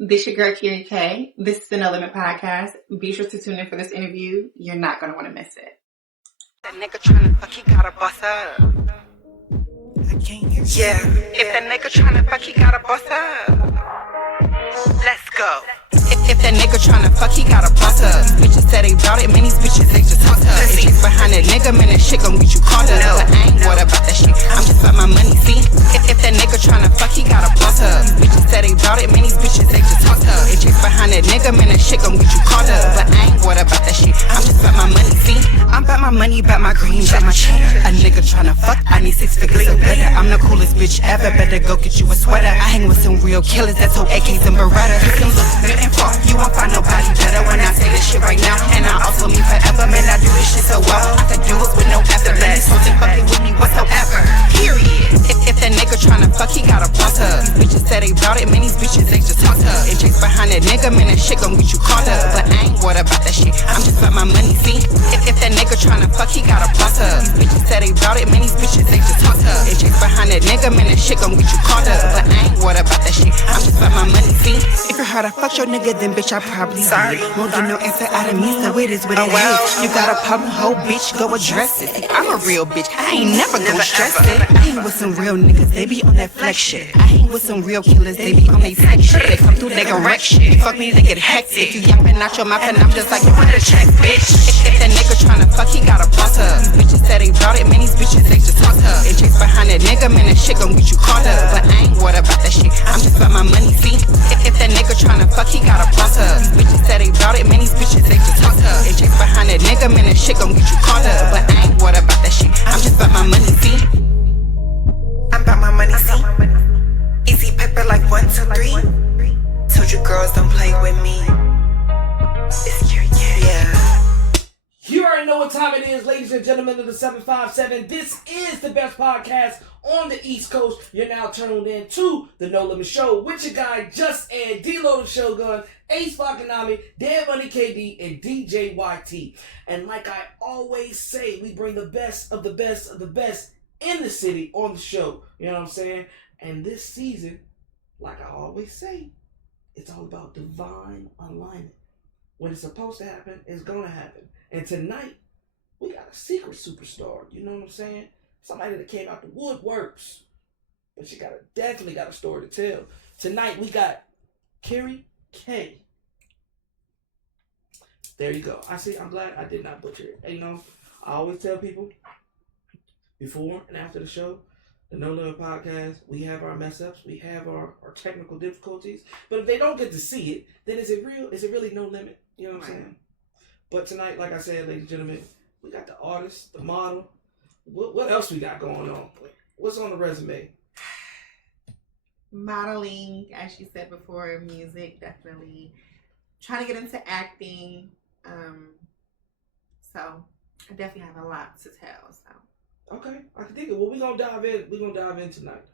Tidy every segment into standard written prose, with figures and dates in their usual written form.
This your girl, Keiryy K. This is the NoLimitPodcast. Be sure to tune in for this interview. You're not going to want to miss it. That nigga tryna fuck, he gotta bust up. I can't hear you. Yeah, if that nigga tryna fuck, he gotta bust up. Let's go. If that nigga tryna fuck, he gotta bust up. These bitches said they bout it, man, these bitches, they just talk up. They chase behind that nigga, man, that shit gon' get you caught up. But I ain't worried about that shit, I'm just about my money, see? If that nigga tryna fuck, he gotta bust up. These bitches said they bout it, man, these bitches, they just talk up. They chase behind that nigga, man, that shit gon' get you caught up. But I ain't worried about that shit, I'm just about my money, see? I'm about my money, about my green, about my cheddar. A nigga tryna fuck, I need 6 figures or better. I'm the coolest bitch ever, better go get you a sweater. I hang with some real killers, that's whole AKs and Berettas. You can look good and fuck, you won't find nobody better when I say this shit right now. And I also mean forever, man, I do this shit so well. I could do it with no effort, let these hoes ain't fucking with me whatsoever. Period. If that nigga tryna fuck, he gotta bust up. These bitches said they bout it, man, these bitches, they just talk up. They chase behind that nigga, man, that shit gon' get you caught up. But I ain't worried about that shit, I'm just about my money, see? If that nigga tryna fuck, he gotta bust up. These bitches said they bout it, man, these bitches, they just talk up. They chase behind that nigga, man, that shit gon' get you caught up. But I ain't worried about that shit, I'm just about my money, see? If you heard I fucked your nigga, then bitch, I probably sorry. Won't get no answer out of me, so it is what it is. You got a problem, hoe bitch, go address it. See, I'm a real bitch, I ain't never gon' stress it. I hang with some real niggas, they be on that flex shit. I hang with some real killers, they be on they sex shit. They come through, they gon' wreck shit. Fuck me, they get hectic. You yapping out your mouth and I'm just like, you wanna check, bitch. If that nigga tryna fuck, he gotta bust up. These bitches said they bout it, man, these bitches, they just talk up. They chase behind that nigga, man, that shit gon' get you caught up. But I ain't worried about that shit, I'm just about my money, see? If that nigga tryna fuck, he gotta bust up. These bitches said they bout it, man, these bitches, they just talk up. They chase behind that nigga, man, that shit gon' get you caught up. But I ain't worried about that shit, I'm just about my money, see? I'm about my money, see? Easy paper like 1, 2, 3. Told you girls don't play with me. It's Keiryy K. Yeah. You already know what time it is, ladies and gentlemen of the 757. This is the best podcast on the East Coast. You're now tuned in to the No Limit Show with your guy Just and D-Lo the Shogun, Ace Fakanami, Dan Money KD, and DJ YT. And like I always say, we bring the best of the best of the best in the city on the show. You know what I'm saying? And this season, like I always say, it's all about divine alignment. When it's supposed to happen, it's gonna happen. And tonight, we got a secret superstar. You know what I'm saying? Somebody that came out the woodworks. But she definitely got a story to tell. Tonight, we got Keiryy K. There you go. I'm glad I did not butcher it. And, you know, I always tell people, before and after the show, the No Limit Podcast, we have our mess ups, we have our technical difficulties. But if they don't get to see it, then is it really no limit? You know what I'm saying? But tonight, like I said, ladies and gentlemen, we got the artist, the model. What else we got going on? What's on the resume? Modeling, as you said before, music, definitely. Trying to get into acting. So I definitely have a lot to tell. So okay, I can think it. Well, we're gonna dive in. We're gonna dive in tonight.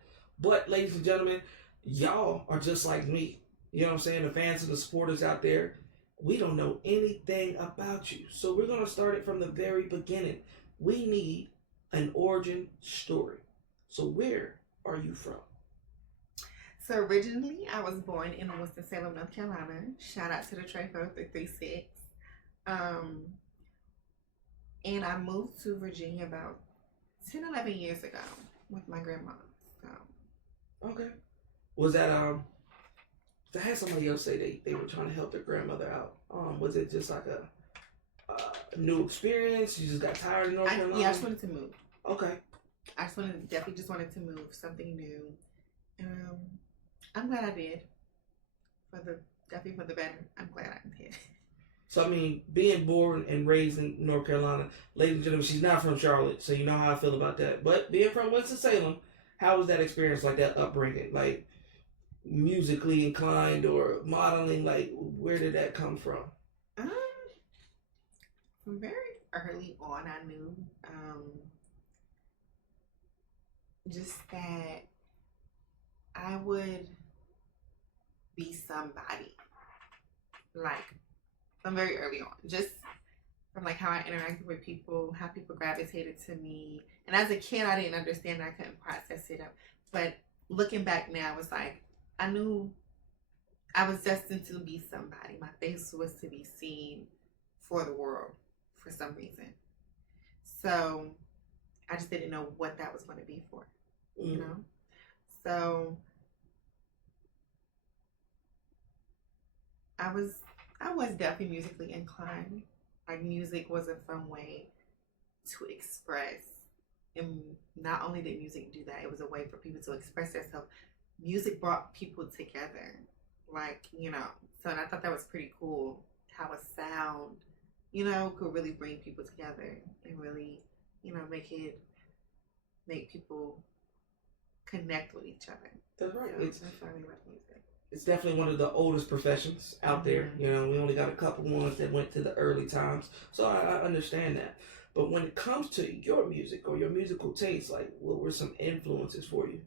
But ladies and gentlemen, y'all are just like me. You know what I'm saying? The fans and the supporters out there. We don't know anything about you. So we're going to start it from the very beginning. We need an origin story. So where are you from? So originally, I was born in Winston-Salem, North Carolina. Shout out to the Trayfo 336. And I moved to Virginia about 10, 11 years ago with my grandma. So. Okay. Was that I had somebody else say they were trying to help their grandmother out. Was it just like a new experience? You just got tired of North Carolina? Yeah, I just wanted to move. Okay. I definitely wanted to move, something new. And I'm glad I did. Definitely for the better. I'm glad I did. So, I mean, being born and raised in North Carolina, ladies and gentlemen, she's not from Charlotte, so you know how I feel about that. But being from Winston-Salem, how was that experience, like that upbringing? Like, musically inclined or modeling, like where did that come from? From very early on, I knew just that I would be somebody, like from very early on, just from like how I interacted with people, how people gravitated to me. And as a kid, I didn't understand, I couldn't process it up, but looking back now, it's like I knew I was destined to be somebody. My face was to be seen for the world for some reason. So I just didn't know what that was going to be for, you know? So I was definitely musically inclined. Like, music was a fun way to express. And not only did music do that, it was a way for people to express themselves. Music brought people together. Like, you know, so and I thought that was pretty cool how a sound, you know, could really bring people together and really, you know, make people connect with each other. That's right. So that's why I really like music. It's definitely one of the oldest professions out there. You know, we only got a couple ones that went to the early times. So I understand that. But when it comes to your music or your musical taste, like, what were some influences for you?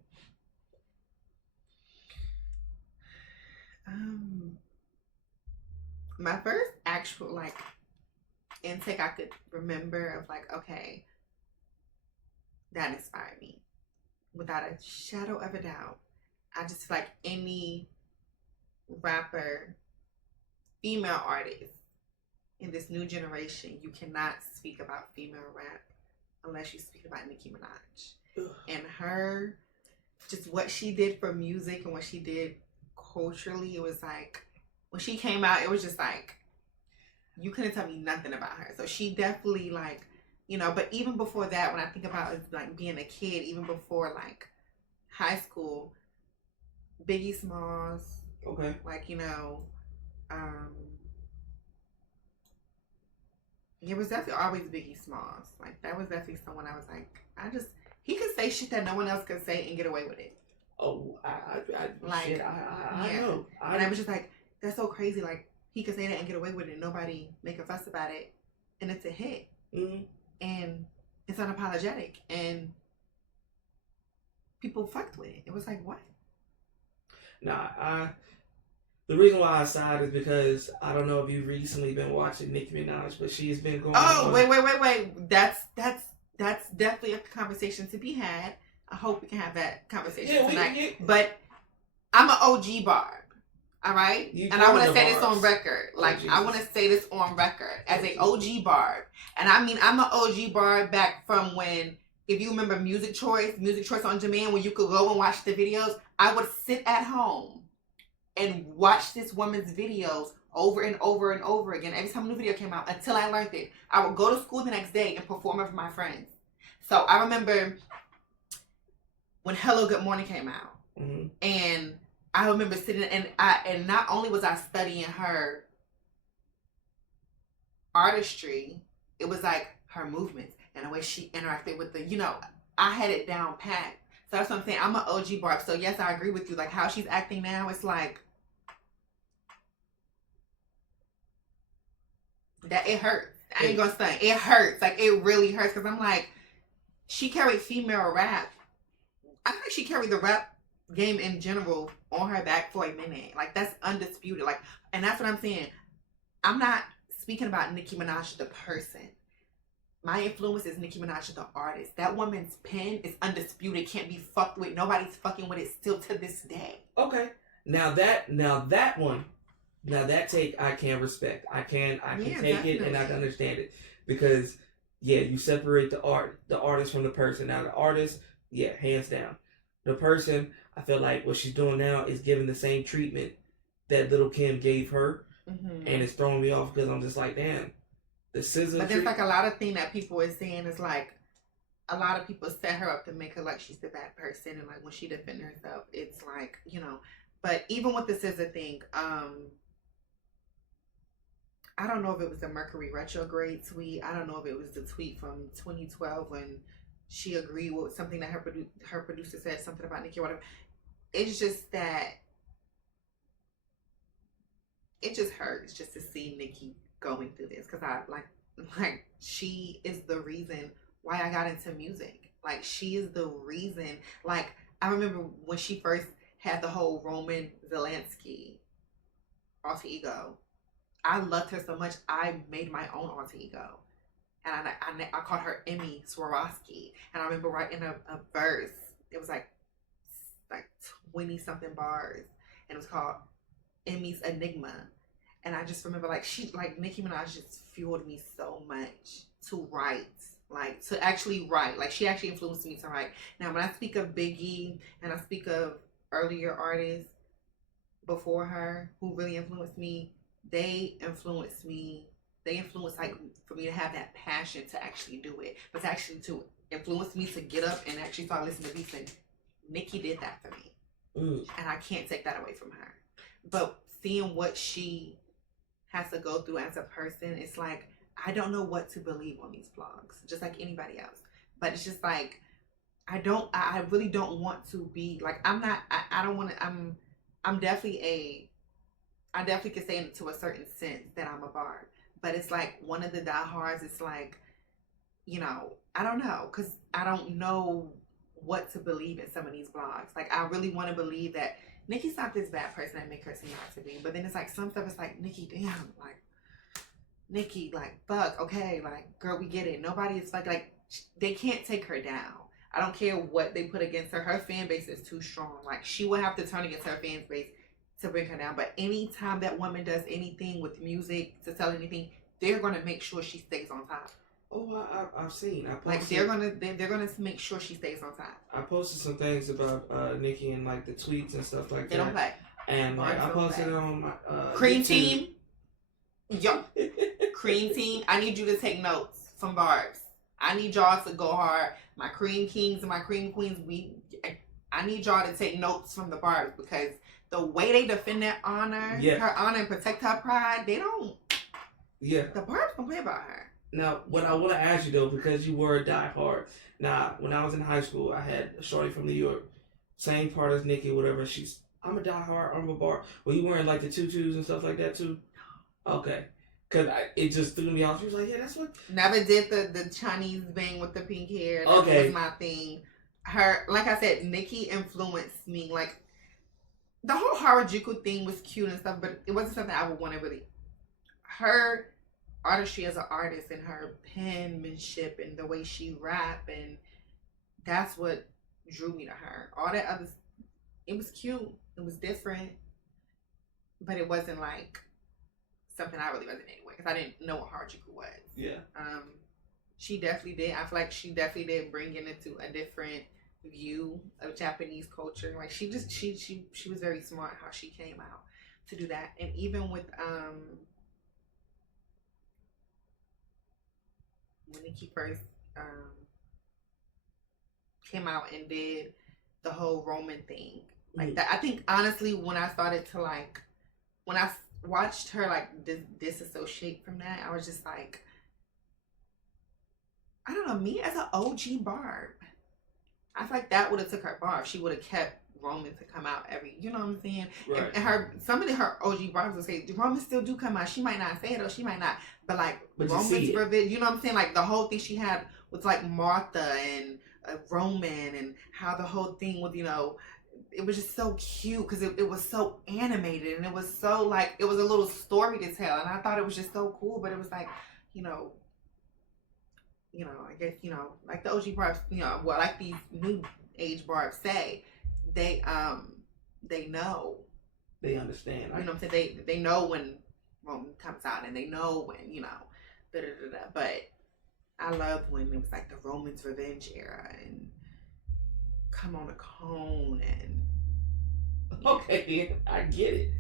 My first actual, like, intake I could remember of, like, okay, that inspired me. Without a shadow of a doubt. I just feel like any rapper, female artist in this new generation, you cannot speak about female rap unless you speak about Nicki Minaj. Ugh. And her, just what she did for music and what she did culturally, it was like, when she came out, it was just like, you couldn't tell me nothing about her. So she definitely, like, you know, but even before that, when I think about it, like, being a kid, even before, like, high school, Biggie Smalls. Okay. Like, you know, it was definitely always Biggie Smalls. Like, that was definitely someone I was like, he could say shit that no one else could say and get away with it. Oh, I yeah. know. And I was just like, that's so crazy. Like, he could say that and get away with it and nobody make a fuss about it. And it's a hit. Mm-hmm. And it's unapologetic. And people fucked with it. It was like, what? Nah, the reason why I sighed is because I don't know if you've recently been watching Nicki Minaj, but she's been going on. Wait. That's definitely a conversation to be had. I hope we can have that conversation tonight. But I'm an OG Barb. All right? And I want to say this on record. Like, I want to say this on record as an OG Barb. And I mean, I'm an OG Barb back from when, if you remember Music Choice on Demand, when you could go and watch the videos, I would sit at home and watch this woman's videos over and over and over again. Every time a new video came out, until I learned it. I would go to school the next day and perform it for my friends. So I remember when Hello Good Morning came out. Mm-hmm. And I remember sitting and not only was I studying her artistry, it was like her movements and the way she interacted with the, you know, I had it down pat. So that's what I'm saying. I'm an OG Barb. So yes, I agree with you. Like, how she's acting now, it's like, that it hurts. I ain't gonna stunt. It hurts. Like, it really hurts. Because I'm like, she carried female rap. I think she carried the rap game in general on her back for a minute. Like, that's undisputed. Like, and that's what I'm saying. I'm not speaking about Nicki Minaj the person. My influence is Nicki Minaj the artist. That woman's pen is undisputed. Can't be fucked with. Nobody's fucking with it still to this day. Okay. Now that take I can respect. I can take definitely. It and I can understand it. Because yeah, you separate the artist from the person. Now the artist, yeah, hands down. The person, I feel like what she's doing now is giving the same treatment that Lil' Kim gave her. Mm-hmm. And it's throwing me off because I'm just like, damn. The scissor. But there's like a lot of thing that people are saying is like, a lot of people set her up to make her like she's the bad person, and like when she defends herself, it's like, you know. But even with the scissor thing, I don't know if it was the Mercury retrograde tweet. I don't know if it was the tweet from 2012 when she agreed with something that her producer said, something about Nicki or whatever. It's just that it just hurts just to see Nicki going through this, because I like she is the reason why I got into music. Like, she is the reason. Like, I remember when she first had the whole Roman Zelensky alter ego. I loved her so much, I made my own alter ego. And I called her Emmy Swarovski. And I remember writing a verse. It was like 20 something bars. And it was called and meets Enigma. And I just remember like Nicki Minaj just fueled me so much to write. Like to actually write. Like she actually influenced me to write. Now when I speak of Biggie and I speak of earlier artists before her who really influenced me, they influenced like for me to have that passion to actually do it. But to actually to influence me to get up and actually start listening to beats, and Nicki did that for me. And I can't take that away from her. But seeing what she has to go through as a person, it's like I don't know what to believe on these blogs, just like anybody else. But it's just like I really don't want to be like I don't want to. I'm definitely I definitely can say to a certain sense that I'm a barb, but it's like one of the diehards. It's like, you know, I don't know, because I don't know what to believe in some of these blogs. Like I really want to believe that Nicki's not this bad person that make her seem like to be, but then it's like some stuff is like, Nicki, damn, like Nicki, like fuck, okay, like girl, we get it. Nobody is like they can't take her down. I don't care what they put against her. Her fan base is too strong. Like she will have to turn against her fan base to bring her down. But anytime that woman does anything with music to sell anything, they're gonna make sure she stays on top. Oh, I've seen. I posted, like they're gonna make sure she stays on top. I posted some things about Nicki and like the tweets and stuff like that. They don't play. And like I posted it on my Cream YouTube. Team. Yo, Cream Team. I need you to take notes from Barbs. I need y'all to go hard. My Cream Kings and my Cream Queens. I need y'all to take notes from the Barbs, because the way they defend that honor, her honor, and protect her pride, they don't. Yeah. The Barbs don't play about her. Now, what I want to ask you though, because you were a diehard. Now, when I was in high school, I had a shorty from New York, same part as Nicki, whatever. I'm a diehard, I'm a bar. Were you wearing like the tutus and stuff like that too? Okay. Because it just threw me off. She was like, yeah, that's what. Never did the Chinese bang with the pink hair. That was my thing. Her, like I said, Nicki influenced me. Like, the whole Harajuku thing was cute and stuff, but it wasn't something I would want to really. Her artistry as an artist and her penmanship and the way she rap, and that's what drew me to her. All that other, it was cute. It was different, but it wasn't like something I really resonated with, because I didn't know what Harajuku was. Yeah. She definitely did. I feel like she definitely did bring it into a different view of Japanese culture. Like she was very smart how she came out to do that. And even with when Nicki first came out and did the whole Roman thing, like that, I think honestly when I started to like, when I watched her like disassociate from that, I was just like, I don't know, me as an OG Barb, I feel like that would have took her far if she would have kept Roman to come out every, you know what I'm saying? Right. And some of her OG Barbs would say Roman still do come out. She might not say it, or she might not, but like Roman's revenge, you know what I'm saying? Like the whole thing she had with like Martha and Roman, and how the whole thing with, you know, it was just so cute because it was so animated, and it was so like, it was a little story to tell, and I thought it was just so cool. But it was like, you know, I guess, you know, like the OG Barbs, you know, well, like these new age Barbs say, they know, they understand, you know what I'm saying? They know when Roman comes out, and they know when, you know, but I loved when it was like the Roman's revenge era and come on a cone, and okay, I get it.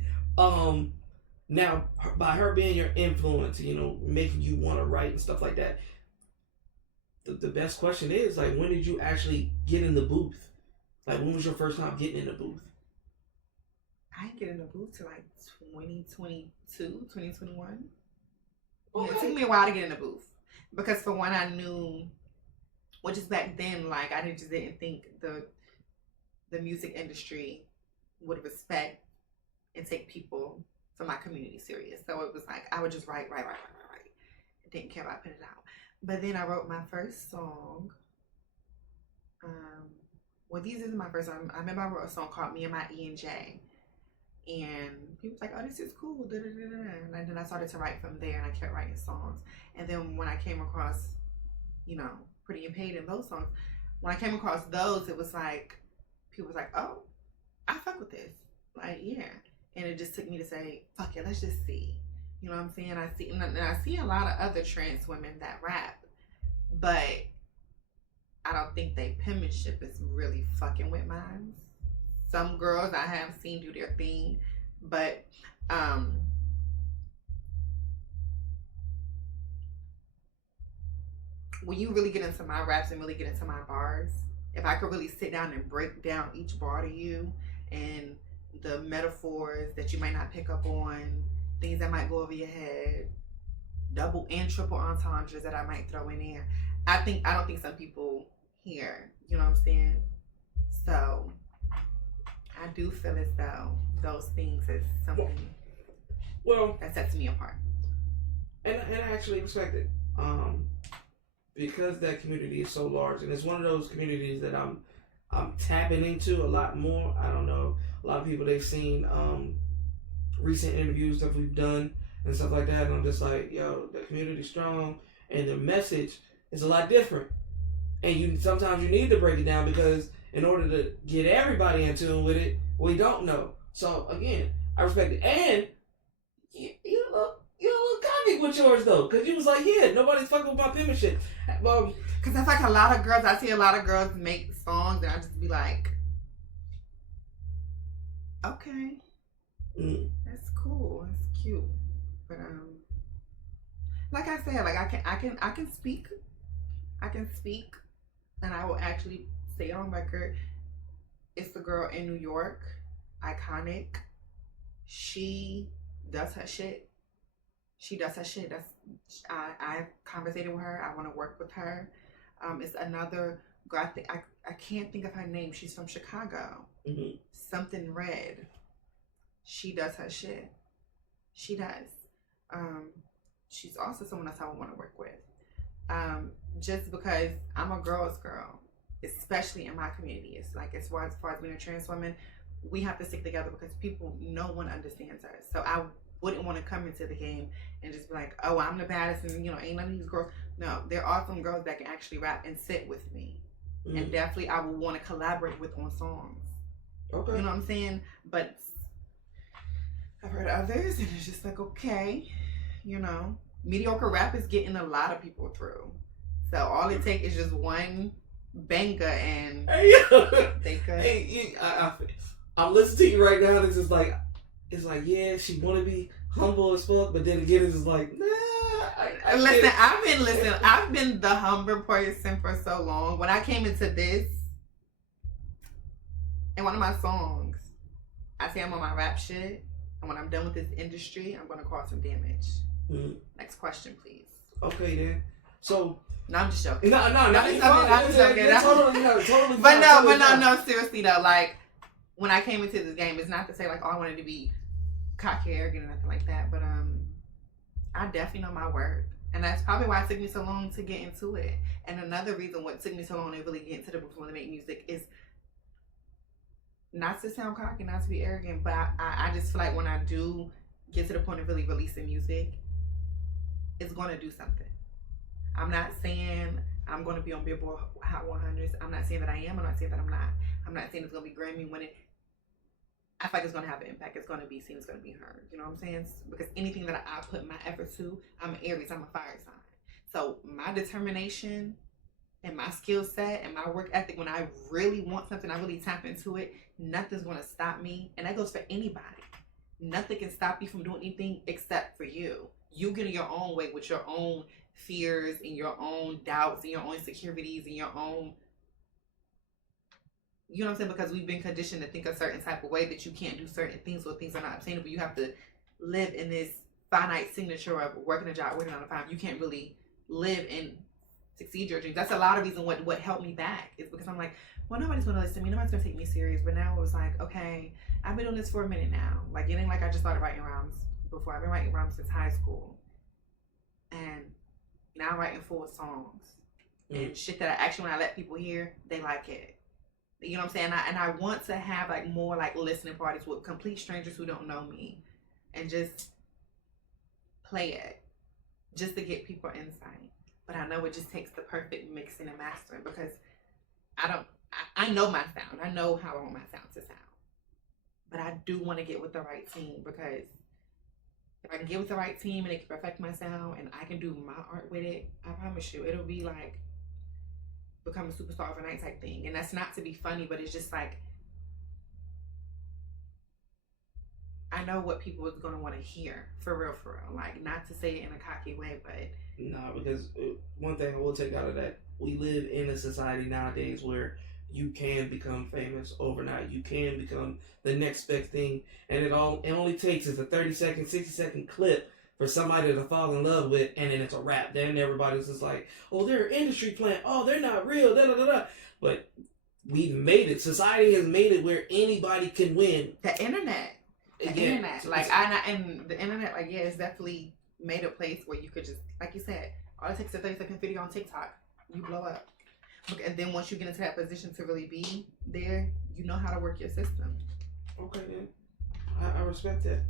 Now by her being your influence, you know, making you want to write and stuff like that, the best question is like, when did you actually get in the booth? Like, when was your first time getting in the booth? I didn't get in the booth till like 2022, 2021. Okay. Yeah, it took me a while to get in the booth, because for one, I knew, which is back then, like I just didn't think the music industry would respect and take people from my community serious. So it was like I would just write. I didn't care about putting it out. But then I wrote my first song. Well, these is my first song. I remember I wrote a song called Me and My E and J. And people was like, oh, this is cool. And then I started to write from there, and I kept writing songs. And then when I came across, you know, Pretty and Paid and those songs, when I came across those, it was like, people was like, oh, I fuck with this. Like, yeah. And it just took me to say, fuck it, let's just see. You know what I'm saying? I see a lot of other trans women that rap, but I don't think their penmanship is really fucking with mine. Some girls I have seen do their thing, but when you really get into my raps and really get into my bars, if I could really sit down and break down each bar to you and the metaphors that you might not pick up on, things that might go over your head, double and triple entendres that I might throw in there, I don't think some people hear, you know what I'm saying? So I do feel as though those things is something that sets me apart. And I actually respect it. Because that community is so large, and it's one of those communities that I'm tapping into a lot more. I don't know, a lot of people, they've seen recent interviews that we've done and stuff like that, and I'm just like, yo, the community's strong, and the message is a lot different. And sometimes you need to break it down, because in order to get everybody in tune with it, we don't know. So again, I respect it. And you look cocky with yours though, because you was like, yeah, nobody's fucking with my penmanship. Because that's like I see a lot of girls make songs and I just be like, okay, that's cool, that's cute. But like I said, like I can speak, and I will actually say it on record. It's the girl in New York, iconic. She does her shit. I conversated with her. I want to work with her. It's another girl. I can't think of her name. She's from Chicago. Mm-hmm. Something Red. She does her shit. She does. She's also someone else I would want to work with. Just because I'm a girl's girl, especially in my community. It's like as far as being a trans woman, we have to stick together because no one understands us. So I wouldn't want to come into the game and just be like, oh, I'm the baddest and ain't none of these girls. No, there are some girls that can actually rap and sit with me. And definitely I would want to collaborate with on songs. Okay. You know what I'm saying? But I've heard others and it's just like, okay, mediocre rap is getting a lot of people through. So all it takes is just one banger and they could. I'm listening to you right now and it's like, yeah, she want to be humble as fuck, but then again, it's just like, nah. I've been the humble person for so long. When I came into this, in one of my songs, I say I'm on my rap shit, and when I'm done with this industry, I'm gonna cause some damage. Next question, please. Okay, then. So. No, I'm just joking. No, I'm just joking. Totally. But no, seriously though, like when I came into this game, it's not to say like, oh, I wanted to be cocky, arrogant, or nothing like that. But I definitely know my worth, and that's probably why it took me so long to get into it. And another reason what took me so long to really get into the booth when to make music is not to sound cocky, not to be arrogant, but I just feel like when I do get to the point of really releasing music, it's going to do something. I'm not saying I'm going to be on Billboard Hot 100s. I'm not saying that I am. I'm not saying that I'm not. I'm not saying it's going to be Grammy winning. I feel like it's going to have an impact. It's going to be seen. It's going to be heard. You know what I'm saying? Because anything that I put my effort to, I'm an Aries. I'm a fire sign. So my determination and my skill set and my work ethic, when I really want something, I really tap into it, nothing's going to stop me. And that goes for anybody. Nothing can stop you from doing anything except for you. You get in your own way with your own fears and your own doubts and your own insecurities and your own, you know what I'm saying? Because we've been conditioned to think a certain type of way that you can't do certain things or things are not obtainable. You have to live in this finite signature of working a job, working on a farm. You can't really live and succeed your dreams. That's a lot of reason what held me back is because I'm like, well, nobody's going to listen to me. Nobody's going to take me serious. But now it was like, okay, I've been doing this for a minute now. Like, it ain't like I just started writing rhymes before. I've been writing rhymes since high school. And now I'm writing full songs. And shit that I actually, when I let people hear, they like it. You know what I'm saying? And I want to have like more like listening parties with complete strangers who don't know me. And just play it. Just to get people insight. But I know it just takes the perfect mixing and mastering because I know my sound. I know how I want my sound to sound. but I do want to get with the right team, because if I can get with the right team and it can perfect my sound and I can do my art with it, I promise you, it'll be like become a superstar overnight type thing. And that's not to be funny, but it's just like, I know what people is going to want to hear, for real, like, not to say it in a cocky way, but nah, because one thing I will take out of that, we live in a society nowadays where you can become famous overnight. You can become the next best thing, and it only takes is a 30-second, 60-second clip for somebody to fall in love with, and then it's a wrap. Then everybody's just like, oh, they're an industry plant. Oh, they're not real. Da da da da. But we've made it. Society has made it where anybody can win. The internet, like and the internet, like, yeah, it's definitely made a place where you could just, like you said, all it takes is a 30-second video on TikTok, you blow up. And then once you get into that position to really be there, you know how to work your system. Okay, then. I respect that.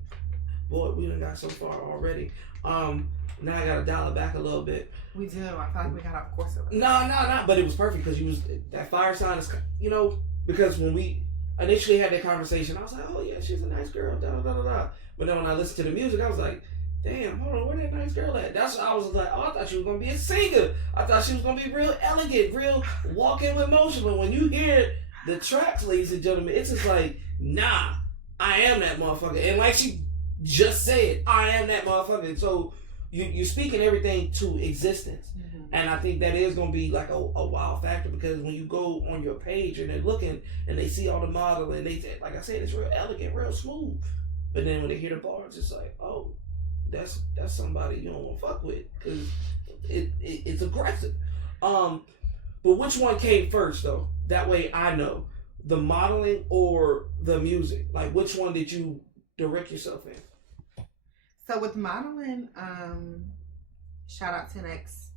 Boy, we done got so far already. Now I gotta dial it back a little bit. We do. I feel like we got off course a little. No. But it was perfect because that fire sign is, because when we initially had that conversation, I was like, oh yeah, she's a nice girl, da da da da. But then when I listened to the music, I was like, damn, hold on, where that nice girl at? That's what I was like, oh, I thought she was gonna be a singer. I thought she was gonna be real elegant, real walking with motion. But when you hear the tracks, ladies and gentlemen, it's just like, nah, I am that motherfucker. And like she just said, I am that motherfucker. So you're speaking everything to existence. Mm-hmm. And I think that is gonna be like a wow factor, because when you go on your page and they're looking and they see all the model and they say, like I said, it's real elegant, real smooth. But then when they hear the bars, it's like, oh, that's somebody you don't want to fuck with, because it's aggressive. But which one came first though? That way I know, the modeling or the music. Like, which one did you direct yourself in? So with modeling, shout out to Next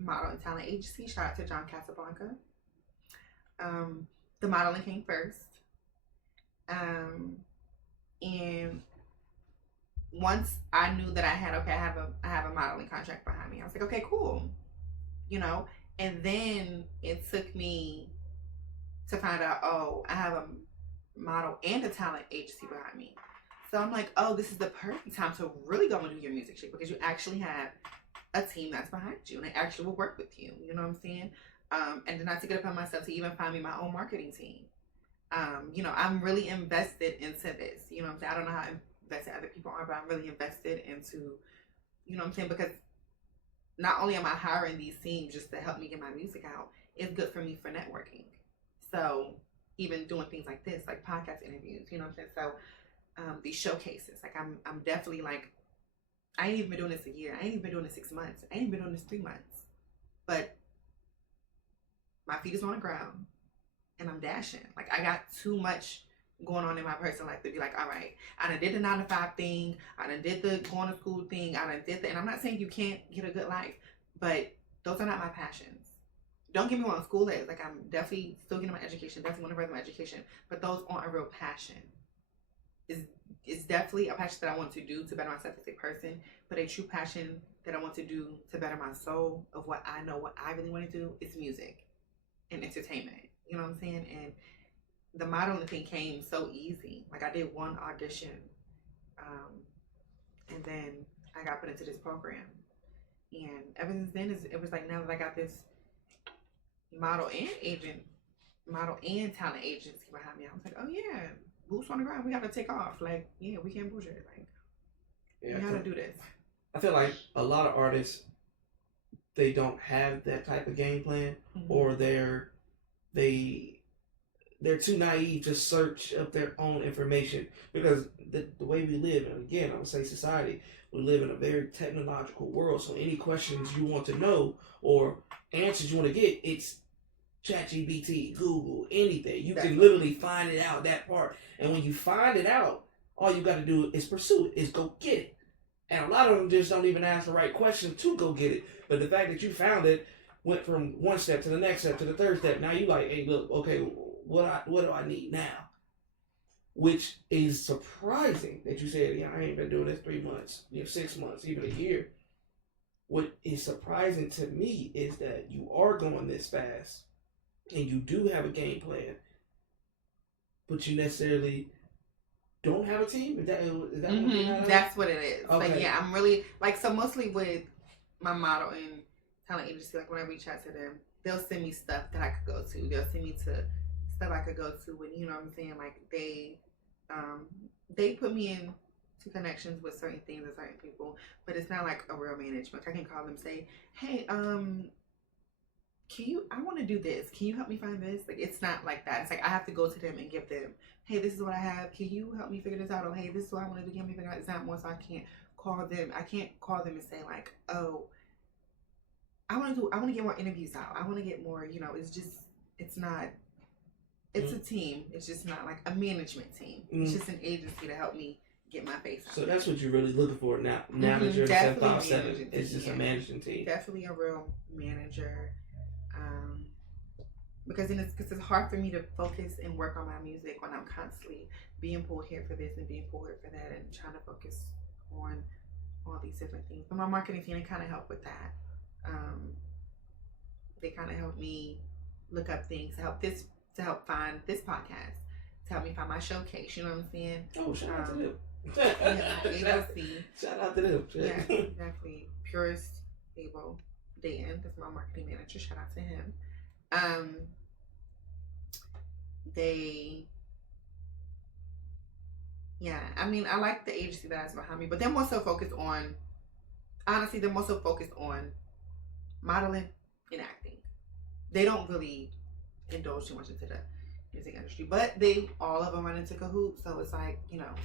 Model and Talent Agency. Shout out to John Casablanca. The modeling came first, and once I knew that I have a modeling contract behind me, I was like, okay, cool, And then it took me to find out, oh, I have a model and a talent agency behind me. So I'm like, oh, this is the perfect time to really go and do your music shit, because you actually have a team that's behind you and they actually will work with you. You know what I'm saying? And then I took it upon myself to even find me my own marketing team. I'm really invested into this. You know what I'm saying? I don't know how invested other people are, but I'm really invested into, you know what I'm saying? Because not only am I hiring these teams just to help me get my music out, it's good for me for networking. So even doing things like this, like podcast interviews, you know what I'm saying? So these showcases, like I'm definitely like, I ain't even been doing this a year. I ain't even been doing this 6 months. I ain't even been doing this 3 months. But my feet is on the ground and I'm dashing. Like, I got too much going on in my personal life to be like, all right, I done did the 9-to-5 thing. I done did the going to school thing. I done did the, and I'm not saying you can't get a good life, but those are not my passions. Don't get me wrong, school is, like, I'm definitely still getting my education, definitely want to further my education, but those aren't a real passion. It's definitely a passion that I want to do to better myself as a person, but a true passion that I want to do to better my soul of what I know, what I really want to do is music and entertainment. You know what I'm saying? And the modeling thing came so easy. Like, I did one audition, and then I got put into this program. And ever since then, it was like, now that I got this model and talent agency behind me, I was like, oh yeah, boots on the ground, we gotta take off. Like, yeah, we can't bullshit. Like, we gotta do this. I feel like a lot of artists, they don't have that type of game plan, mm-hmm. or they're too naive to search up their own information, because the way we live, and again, I would say society, we live in a very technological world. So any questions you want to know or answers you want to get, it's ChatGPT, Google, anything. You can literally find it out, that part. And when you find it out, all you got to do is pursue it, is go get it. And a lot of them just don't even ask the right question to go get it. But the fact that you found it, went from one step to the next step to the third step. Now you like, hey, look, okay, what do I need now? Which is surprising that you said, yeah, I ain't been doing this 3 months, 6 months, even a year. What is surprising to me is that you are going this fast and you do have a game plan, but you necessarily don't have a team? Is that what That's what it is. Okay. Like, yeah, I'm really like, so mostly with my model and talent agency, like when I reach out to them, they'll send me stuff that I could go to. They'll send me to stuff I could go to, and you know what I'm saying? Like they put me in to connections with certain things and certain people, but it's not like a real management. I can call them and say, hey, I want to do this. Can you help me find this? Like, it's not like that. It's like I have to go to them and give them, hey, this is what I have. Can you help me figure this out? Or hey, this is what I want to do. Can you help me figure it out? It's not more, so I can't call them. I can't call them and say like, oh, I want to get more interviews out. I want to get more, it's not, it's a team. It's just not like a management team. It's just an agency to help me get my face out. So that's what you're really looking for now. Now that you're 757, it's just a management team. Definitely a real manager. Because it's hard for me to focus and work on my music when I'm constantly being pulled here for this and being pulled here for that and trying to focus on all these different things. But my marketing team, they kind of help with that. They kind of help me look up things to help find this podcast, to help me find my showcase. You know what I'm saying? Oh, shout out to them. Shout out to them. Yeah, exactly. Purist Abel Dan, that's my marketing manager. Shout out to him. I like the agency that is behind me, but they're more so focused on, honestly, modeling and acting. They don't really indulge too much into the music industry, but all of them run into cahoots, so it's like,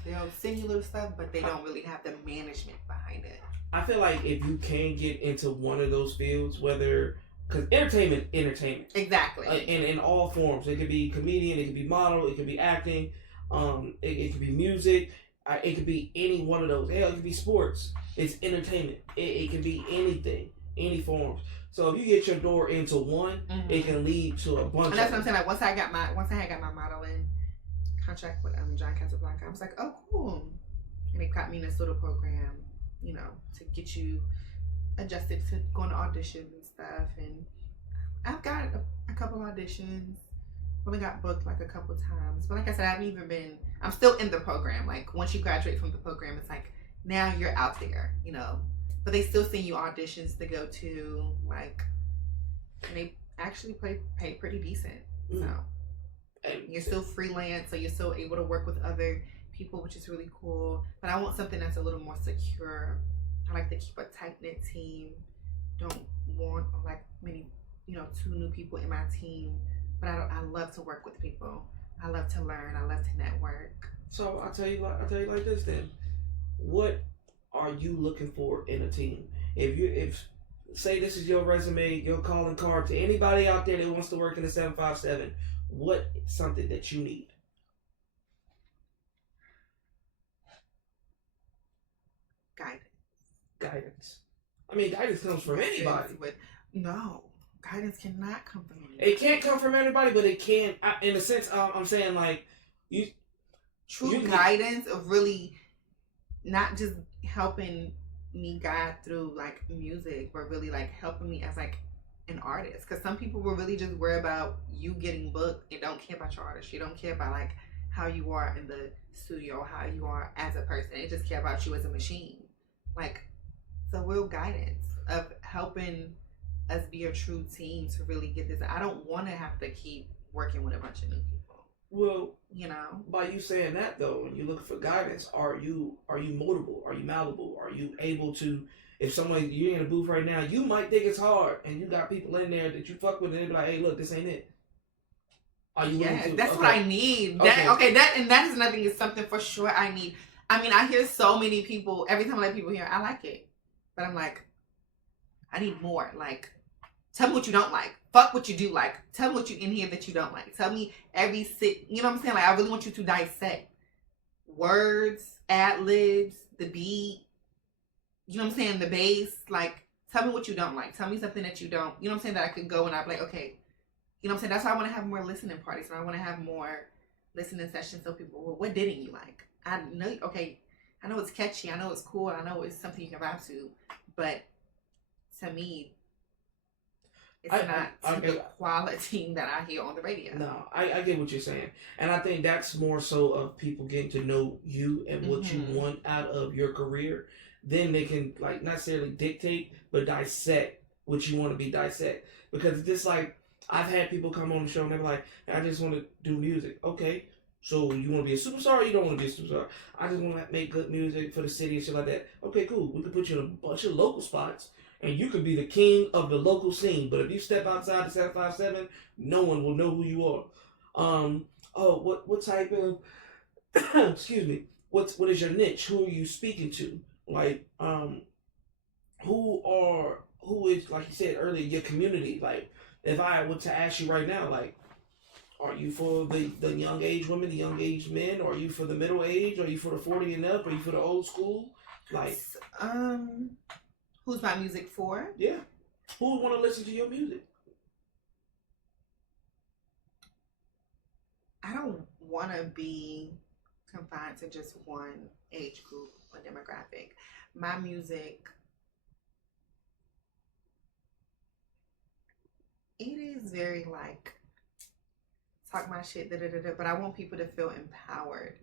they'll send you little stuff, but they don't really have the management behind it. I feel like if you can get into one of those fields, because entertainment. Exactly. In all forms. It could be comedian, it could be model, it could be acting, it could be music, it could be any one of those. Hell, it could be sports. It's entertainment. It can be anything, any forms. So if you get your door into one, it can lead to a bunch. And that's what I'm saying. Like once I had got my modeling contract with John Casablanca, I was like, oh cool. And they got me in this little program, to get you adjusted to going to auditions and stuff. And I've got a couple auditions. Only got booked like a couple times. But like I said, I'm still in the program. Like once you graduate from the program, it's like now you're out there, But they still send you auditions to go to, like, and they actually pay pretty decent. So you're still freelance, so you're still able to work with other people, which is really cool. But I want something that's a little more secure. I like to keep a tight-knit team. Don't want like many, 2 new people in my team. But I love to work with people. I love to learn. I love to network. So I'll tell you like this then. What are you looking for in a team? If say this is your resume, your calling card to anybody out there that wants to work in the 757, what is something that you need? Guidance. I mean, guidance comes from anybody. No, guidance cannot come from anybody. It can't come from anybody, but it can. In a sense, I'm saying like true guidance of really not just helping me guide through like music, but really like helping me as like an artist. Because some people will really just worry about you getting booked and don't care about your artist. You don't care about like how you are in the studio, how you are as a person. They just care about you as a machine. Like, it's a real guidance of helping us be a true team to really get this. I don't want to have to keep working with a bunch of new people. Well, by you saying that though, when you're looking for guidance, are you moldable? Are you malleable? Are you able to, if you're in a booth right now, you might think it's hard, and you got people in there that you fuck with, and they be like, hey, look, this ain't it. Are you? Yeah, that's what I need. That is nothing. Is something for sure I need. I mean, I hear so many people, every time I let people hear, I like it. But I'm like, I need more. Like, tell me what you don't like. Fuck what you do like. Tell me what you in here that you don't like. Tell me you know what I'm saying? Like, I really want you to dissect words, ad-libs, the beat, you know what I'm saying? The bass. Like, tell me what you don't like. Tell me something that you don't, you know what I'm saying? That I could go and I'd be like, okay. You know what I'm saying? That's why I want to have more listening parties. And I want to have more listening sessions so people, well, what didn't you like? I know it's catchy. I know it's cool. I know it's something you can vibe to. But to me, It's not the quality that I hear on the radio. No, I get what you're saying. And I think that's more so of people getting to know you and what you want out of your career. Then they can, like, not necessarily dictate, but dissect what you want to be dissect. Because it's just like, I've had people come on the show and they're like, I just want to do music. Okay, so you want to be a superstar or you don't want to be a superstar? I just want to make good music for the city and shit like that. Okay, cool. We can put you in a bunch of local spots. And you could be the king of the local scene, but if you step outside the 757, no one will know who you are. What type of excuse me? What is your niche? Who are you speaking to? Like, who is, like you said earlier, your community? Like, if I were to ask you right now, like, are you for the young age women, the young age men? Are you for the middle age? Are you for the 40 and up? Are you for the old school? Like, who's my music for? Yeah. Who would want to listen to your music? I don't want to be confined to just one age group or demographic. My music, it is very like, talk my shit, but I want people to feel empowered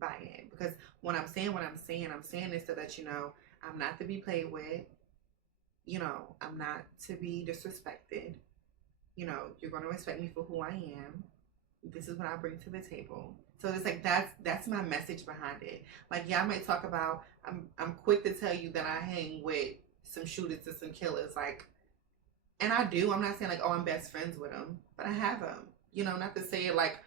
by it. Because when I'm saying what I'm saying this so that, you know, I'm not to be played with. You know, I'm not to be disrespected. You know, you're going to respect me for who I am. This is what I bring to the table. So it's like, that's my message behind it. Like, yeah, I might talk about, I'm quick to tell you that I hang with some shooters and some killers. Like, and I do. I'm not saying like, oh, I'm best friends with them. But I have them. You know, not to say it like,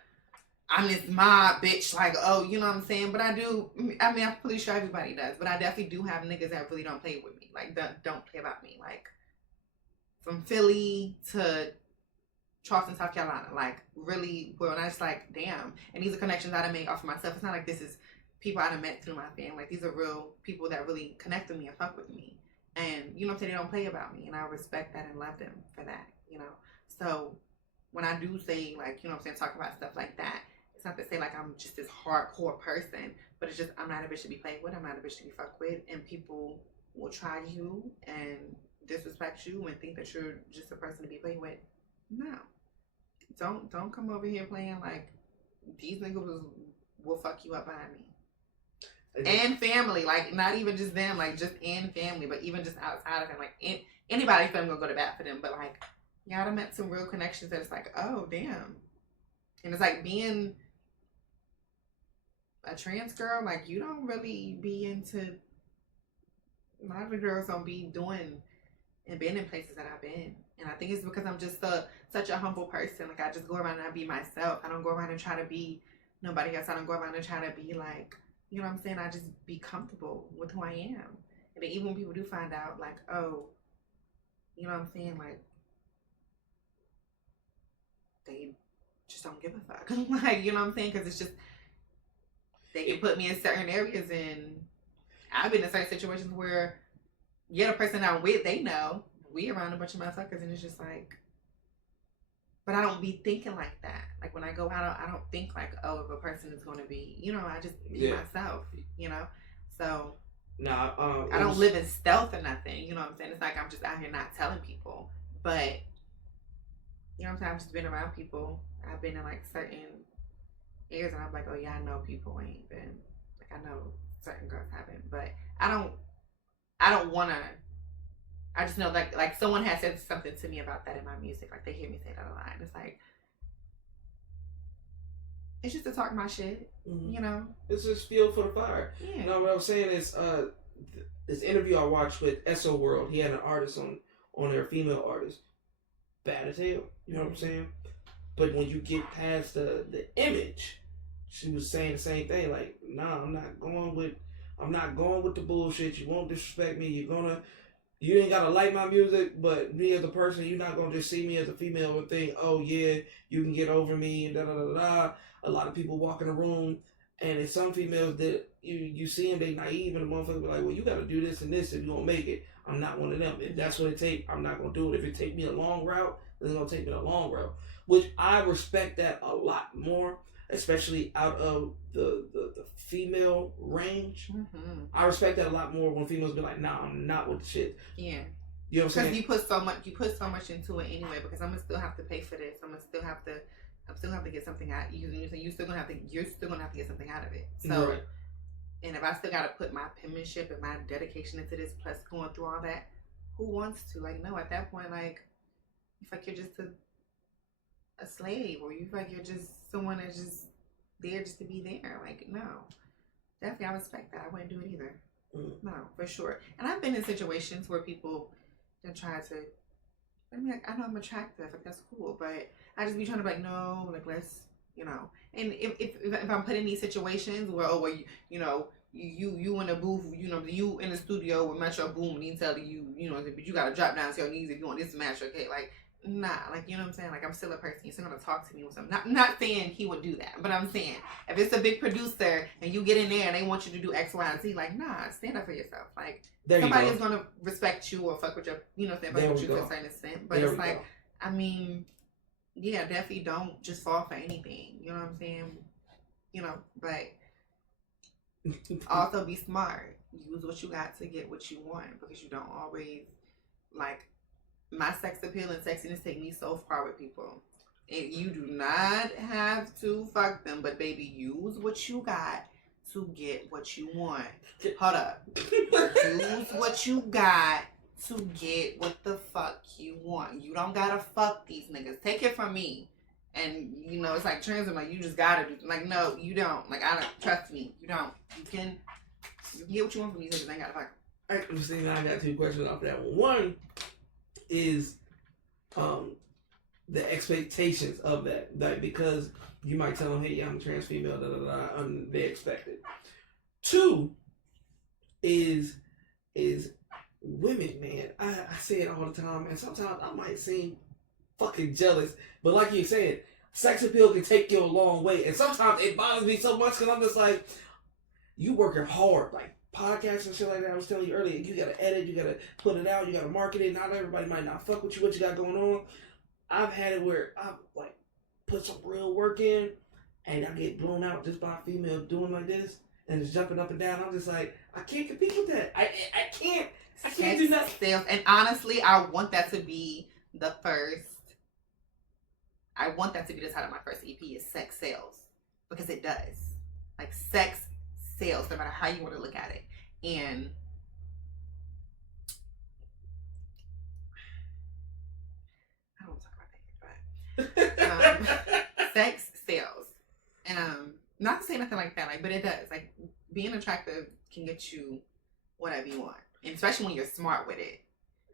I'm this mob bitch, like, oh, you know what I'm saying? But I do, I mean, I'm pretty sure everybody does, but I definitely do have niggas that really don't play with me. Like, don't play about me. Like, from Philly to Charleston, South Carolina, like, really, well, and I just like, damn. And these are connections I done made off of myself. It's not like this is people I done met through my family. Like, these are real people that really connect with me and fuck with me. And, you know what I'm saying, they don't play about me. And I respect that and love them for that, you know? So, when I do say, like, you know what I'm saying, talk about stuff like that, it's not to say like I'm just this hardcore person, but it's just I'm not a bitch to be played with. I'm not a bitch to be fucked with, and people will try you and disrespect you and think that you're just a person to be played with. No, don't come over here playing like these niggas will fuck you up behind me. And family, like not even just them, like just in family, but even just outside of them, like anybody family gonna go to bat for them, but like y'all done met some real connections that it's like, oh damn. And it's like being a trans girl, like you don't really be into, a lot of the girls don't be doing and been in places that I've been. And I think it's because I'm just such a humble person. Like I just go around and I be myself. I don't go around and try to be nobody else. I don't go around and try to be like, you know what I'm saying? I just be comfortable with who I am. And then even when people do find out like, oh, you know what I'm saying? Like they just don't give a fuck. Like, you know what I'm saying? Because it's just, they can put me in certain areas, and I've been in certain situations where, yeah, the person I'm with, they know we around a bunch of motherfuckers, and it's just like, but I don't be thinking like that. Like when I go out, I don't think like, oh, if a person is going to be, you know, I just be myself, you know? So, I don't live in stealth or nothing, you know what I'm saying? It's like I'm just out here not telling people, but, you know what I'm saying? I've just been around people. I've been in like certain areas and I'm like, oh yeah, I know people ain't been, like I know certain girls haven't, but I don't want to, I just know like someone has said something to me about that in my music. Like they hear me say that a lot. And it's like, it's just to talk my shit, you know? It's just fuel for the fire. Yeah. You know what I'm saying is, this interview I watched with SO World, he had an artist on there, female artist, bad as hell, you know what I'm saying? But when you get past the image, she was saying the same thing. Like, nah, I'm not going with the bullshit. You won't disrespect me. You ain't gotta like my music, but me as a person, you're not gonna just see me as a female and think, oh yeah, you can get over me and da da da da. A lot of people walk in the room, and there's some females that you see them, they naive, and the motherfucker be like, well, you gotta do this and this if you gonna make it. I'm not one of them. If that's what it take, I'm not gonna do it. If it take me a long route, then it's gonna take me a long route. Which I respect that a lot more, especially out of the female range. I respect that a lot more when females be like, nah, I'm not with the shit. Yeah. You know what I'm saying? Because you put so much into it anyway. Because I'm gonna still have to pay for this. I'm still have to get something out. You're still gonna have to get something out of it. So, right. And if I still gotta put my penmanship and my dedication into this, plus going through all that, who wants to? Like, no. At that point, like, you feel like you're just a slave, or you feel like you're just someone that's just there just to be there. Like, no. Definitely, I respect that. I wouldn't do it either. No, for sure. And I've been in situations where people try to. I mean, like, I know I'm attractive, like that's cool, but I just be trying to be like, no, like let's, And if I'm put in these situations where you in a booth, you in the studio with Metro Boomin, and he tell you, but you gotta drop down to your knees if you want this to match, okay? Like, nah, like, you know what I'm saying? Like, I'm still a person. You're still gonna talk to me with something. Not saying he would do that, but I'm saying if it's a big producer and you get in there and they want you to do X, Y, and Z, like, nah, stand up for yourself. Like, somebody is gonna respect you or fuck with your, fuck with you to a certain extent. But it's like, I mean, yeah, definitely don't just fall for anything. You know what I'm saying? But also be smart. Use what you got to get what you want, because you don't always, like, my sex appeal and sexiness take me so far with people. And you do not have to fuck them, but baby, use what you got to get what you want. Hold up. Use what you got to get what the fuck you want. You don't gotta fuck these niggas. Take it from me. And, it's like trans, I'm like, you just gotta do. Like, no, you don't. Like, I don't. Trust me. You don't. You can get what you want from these niggas. I ain't gotta fuck. Alright, I'm saying I got 2 questions off that one. One is the expectations of that. Like, because you might tell them, hey, yeah, I'm a trans female, and they expect it. 2 is women, man. I say it all the time, and sometimes I might seem fucking jealous, but like you said, sex appeal can take you a long way, and sometimes it bothers me so much because I'm just like, you working hard, like podcasts and shit like that. I was telling you earlier, you gotta edit, you gotta put it out, you gotta market it. Not everybody might not fuck with you, what you got going on. I've had it where I've like put some real work in, and I get blown out just by a female doing like this and it's jumping up and down. I'm just like, I can't compete with that. I can't do nothing. Sales. And honestly, I want that to be the first. I want that to be the title of my first EP is sex sales, because it does. Like, sex sales, no matter how you want to look at it. And I don't talk about that, but sex sales. Not to say nothing like that, like, but it does. Like, being attractive can get you whatever you want, and especially when you're smart with it.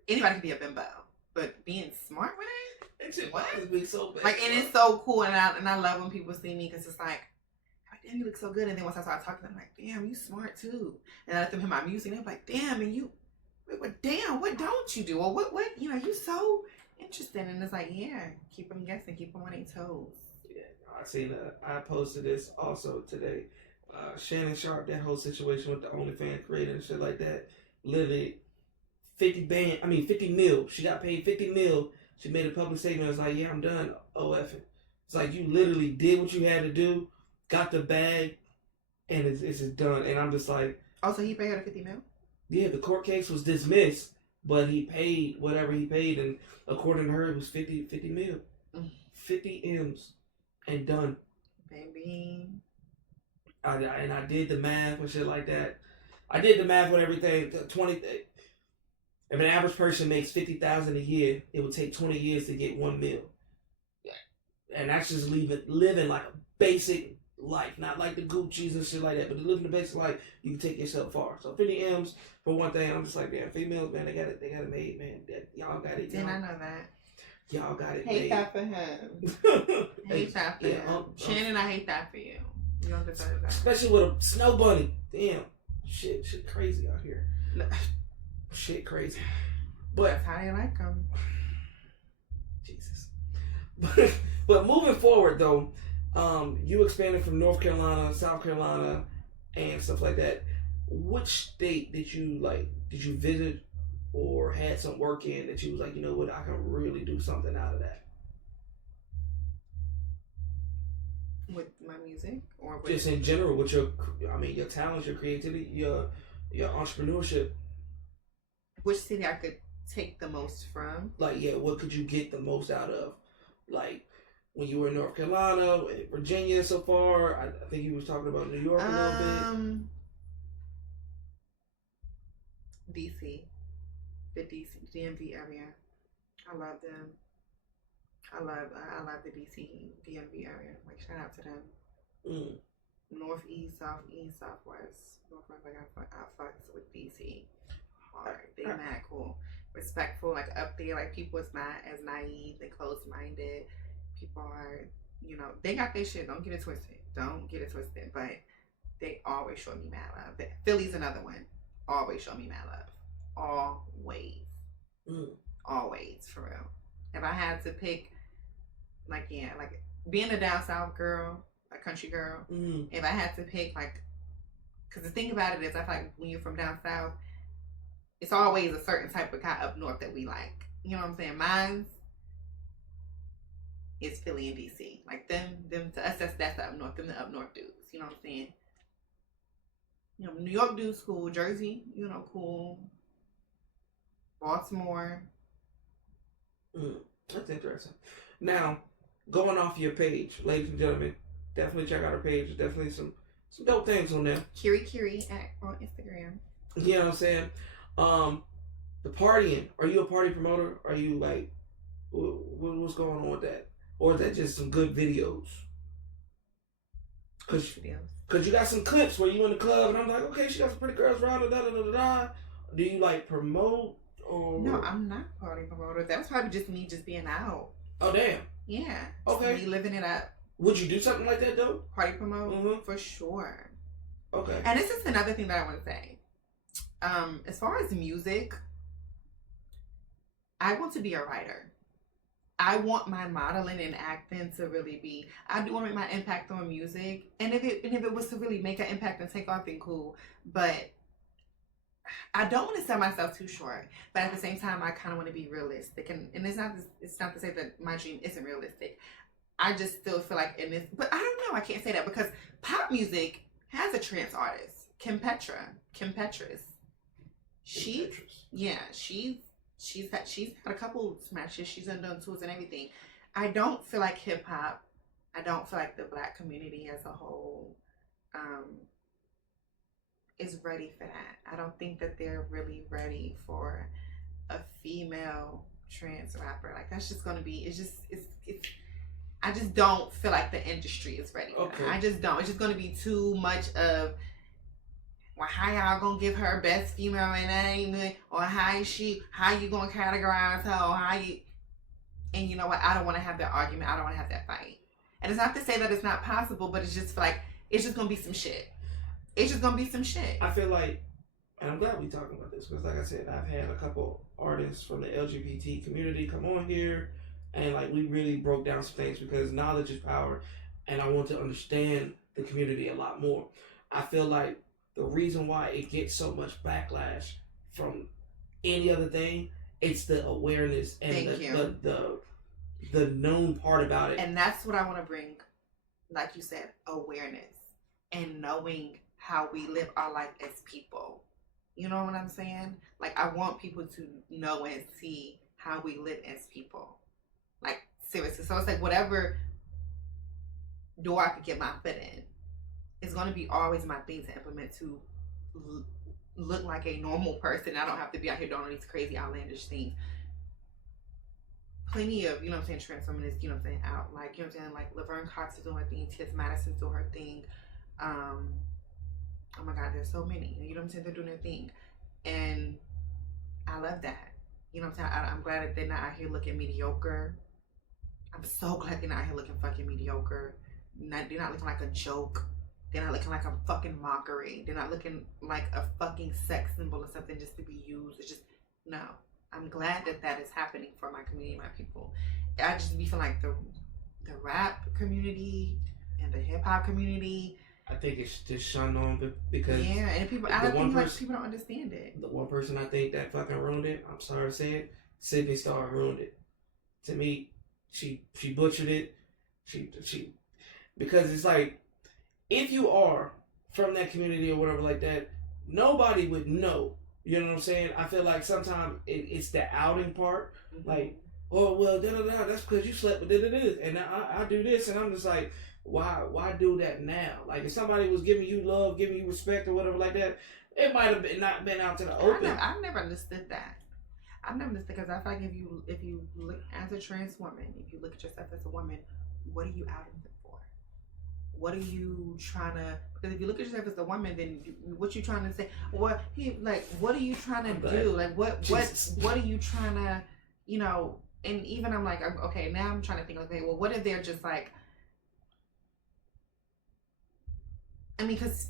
Anybody can be a bimbo, but being smart with it, that shit bothers me so bad. like, and it's so cool, and I love when people see me, because it's like, damn, you look so good. And then once I start talking to them, I'm like, damn, you smart too. And I let them hear my music, and they're like, damn, and you, but damn, what don't you do? Or what, you so interesting. And it's like, yeah, keep them guessing, keep them on their toes. Yeah, I seen I posted this also today. Shannon Sharp, that whole situation with the OnlyFans creator and shit like that, literally 50 mil. She got paid 50 mil. She made a public statement. It's like, yeah, I'm done. OFing. It's like, you literally did what you had to do, got the bag, and it's just done. And I'm just like, oh, so he paid her 50 mil? Yeah, the court case was dismissed, but he paid whatever he paid, and according to her, it was 50 mil. 50 M's and done. Baby. I did the math and shit like that. I did the math with everything. If an average person makes $50,000 a year, it would take 20 years to get 1 mil. And that's just living like a basic life, not like the Gucci's and shit like that, but living the basic life, you can take yourself far. So 50 M's for one thing. I'm just like, man, females, man, they got it made, man. Y'all got it. Didn't I know that? Y'all got it made. Hate that for him. Hate that for him. Shannon, I hate that for you. You don't deserve that. Especially with a snow bunny. Damn. Shit crazy out here. Shit crazy. But that's how they like them. Jesus. But moving forward though, you expanded from North Carolina, South Carolina, and stuff like that. Which state did you visit or had some work in that you was like, you know what, I can really do something out of that? With my music, or with just in general, with your talents, your creativity, your entrepreneurship. Which city I could take the most from? Like, yeah, what could you get the most out of? Like, when you were in North Carolina, Virginia so far, I think you was talking about New York a little bit. DC. The DC, DMV area. I love them. I love the DC, DMV area. Like, shout out to them. Northeast, Southeast, Southwest. Northwest, like, I fucks with DC. Hard. They mad cool. Respectful, like, up there. Like, people is not as naive and close-minded. People are, you know, they got their shit. Don't get it twisted. But they always show me mad love. Philly's another one. Always show me mad love. Always, for real. If I had to pick, like, yeah, like, being a down south girl, a country girl, if I had to pick, like, because the thing about it is, I feel like when you're from down south, it's always a certain type of guy up north that we like. You know what I'm saying? Mine's is Philly and DC. Like, them to us, that's the up north. Them the up north dudes. You know what I'm saying? You know, New York dudes cool. Jersey, you know, cool. Baltimore. That's interesting. Now, going off your page, ladies and gentlemen, definitely check out her page. There's definitely some dope things on there. Keiryy on Instagram. You know what I'm saying? The partying. Are you a party promoter? Are you like, what's going on with that? Or is that just some good videos? Cause you got some clips where you in the club and I'm like, okay, she got some pretty girls around, da. Do you like promote? Or... No, I'm not a party promoter. That was probably just me just being out. Oh, damn. Yeah. Okay. Me living it up. Would you do something like that, though? Party promote? For sure. Okay. And this is another thing that I want to say. As far as music, I want to be a writer. I want my modeling and acting to really be, I do want to make my impact on music. And if it was to really make an impact and take off, then cool. But I don't want to sell myself too short. But at the same time, I kind of want to be realistic. And it's not to say that my dream isn't realistic. I just still feel like in this, but I don't know, I can't say that because pop music has a trans artist, Kim Petras. She's had a couple smashes. She's done tours and everything. I don't feel like hip hop. I don't feel like the Black community as a whole is ready for that. I don't think that they're really ready for a female trans rapper. Like, that's just gonna be. It's I just don't feel like the industry is ready for that. I just don't. It's just gonna be too much of, well, how y'all gonna give her best female in name, or how you gonna categorize her, or how you, and you know what, I don't want to have that argument. I don't want to have that fight. And it's not to say that it's not possible, but it's just like, it's just gonna be some shit. It's just gonna be some shit. I feel like, and I'm glad we talking about this, because like I said, I've had a couple artists from the LGBT community come on here, and like we really broke down some things, because knowledge is power, and I want to understand the community a lot more. I feel like the reason why it gets so much backlash from any other thing, it's the awareness and the known part about it. And that's what I want to bring, like you said, awareness and knowing how we live our life as people. You know what I'm saying? Like, I want people to know and see how we live as people. Like, seriously. So it's like whatever door I could get my foot in, it's going to be always my thing to implement to look like a normal person. I don't have to be out here doing all these crazy outlandish things. Plenty of, you know what I'm saying, trans women is, you know what I'm saying, out. Like, you know what I'm saying, like Laverne Cox is doing her thing, Tiff Madison's doing her thing. Oh my God, there's so many. You know what I'm saying? They're doing their thing. And I love that. You know what I'm saying? I'm glad that they're not out here looking mediocre. I'm so glad they're not out here looking fucking mediocre. They're not looking like a joke. They're not looking like a fucking mockery. They're not looking like a fucking sex symbol or something just to be used. It's just, no. I'm glad that that is happening for my community, my people. I just be feeling like the rap community and the hip hop community, I think it's just shunned on because and people, I think like people don't understand it. The one person I think that fucking ruined it, I'm sorry to say it, Sydney Starr ruined it. To me, she butchered it. She because it's like, if you are from that community or whatever like that, nobody would know You know what I'm saying? I feel like sometimes it's the outing part. Like, oh, well, da-da-da, that's because you slept with da-da-da. And I do this, and I'm just like, why do that now? Like, if somebody was giving you love, giving you respect or whatever like that, it might have not been out to the open. I've never understood that. I've never understood, because I feel like if you look as a trans woman, if you look at yourself as a woman, what are you outing them for? What are you trying to? Because if you look at yourself as a woman, then what you trying to say? What are you trying to do? Like what are you trying to? You know, and even I'm like, okay, now I'm trying to think, okay, well, what if they're just like? I mean, because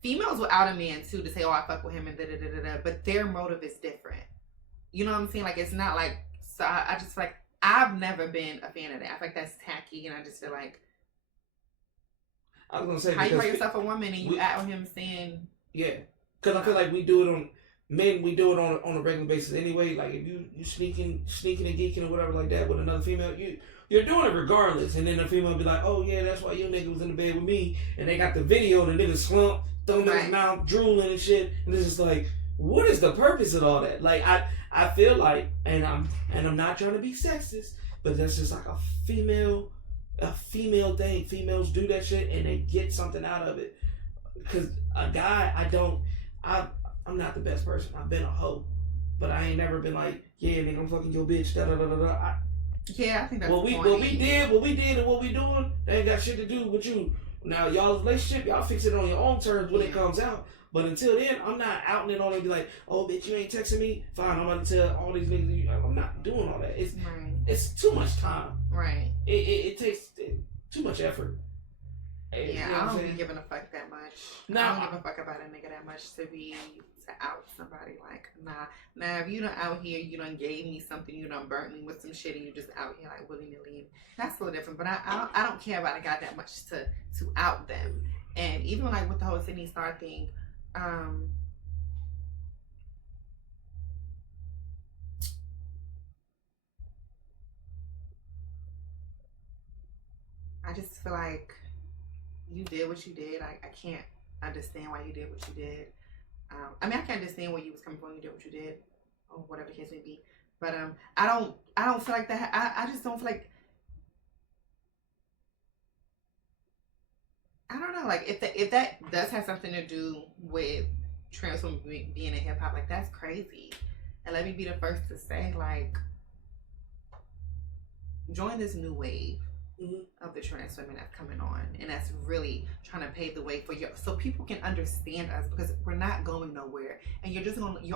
females will out a man too to say, oh, I fuck with him and da da da da da, but their motive is different. You know what I'm saying? Like, it's not like, so I just feel like, I've never been a fan of that. I feel like that's tacky, and I just feel like, I was gonna say, how you call yourself a woman and you out him saying, yeah, because I feel like we do it on men. We do it on a regular basis anyway. Like, if you sneaking and geeking or whatever like that with another female, you're doing it regardless. And then the female be like, oh yeah, that's why your nigga was in the bed with me, and they got the video, the nigga slump, thumb in his mouth, drooling and shit, and it's just like, what is the purpose of all that? Like, I feel like, and I'm not trying to be sexist, but that's just like a female thing. Females do that shit and they get something out of it. Because a guy, I'm not the best person. I've been a hoe, but I ain't never been like, yeah, nigga, I'm fucking your bitch. Da da da da da. Yeah, I think that's what we did, and what we doing, they ain't got shit to do with you. Now, y'all's relationship, y'all fix it on your own terms when it comes out. But until then, I'm not outing it on and be like, oh, bitch, you ain't texting me. Fine, I'm about to tell all these niggas. I'm not doing all that. It's too much time. Right. It takes too much effort. Yeah, you know I don't be giving a fuck that much. I don't give a fuck about a nigga that much to out somebody. Like, nah, if you done out here, you done gave me something, you done burnt me with some shit, and you just out here like willy-nilly. That's a little different. But I don't care about a guy that much to out them. And even like with the whole Sydney Star thing, I just feel like you did what you did. I can't understand why you did what you did. I mean, I can understand where you was coming from. You did what you did, or whatever the case may be. But I don't feel like that. I just don't feel like. I don't know. Like, if that does have something to do with trans women being in hip hop, like, that's crazy. And let me be the first to say, like, join this new wave of the trans women that's coming on, and that's really trying to pave the way for you, so people can understand us, because we're not going nowhere, and you're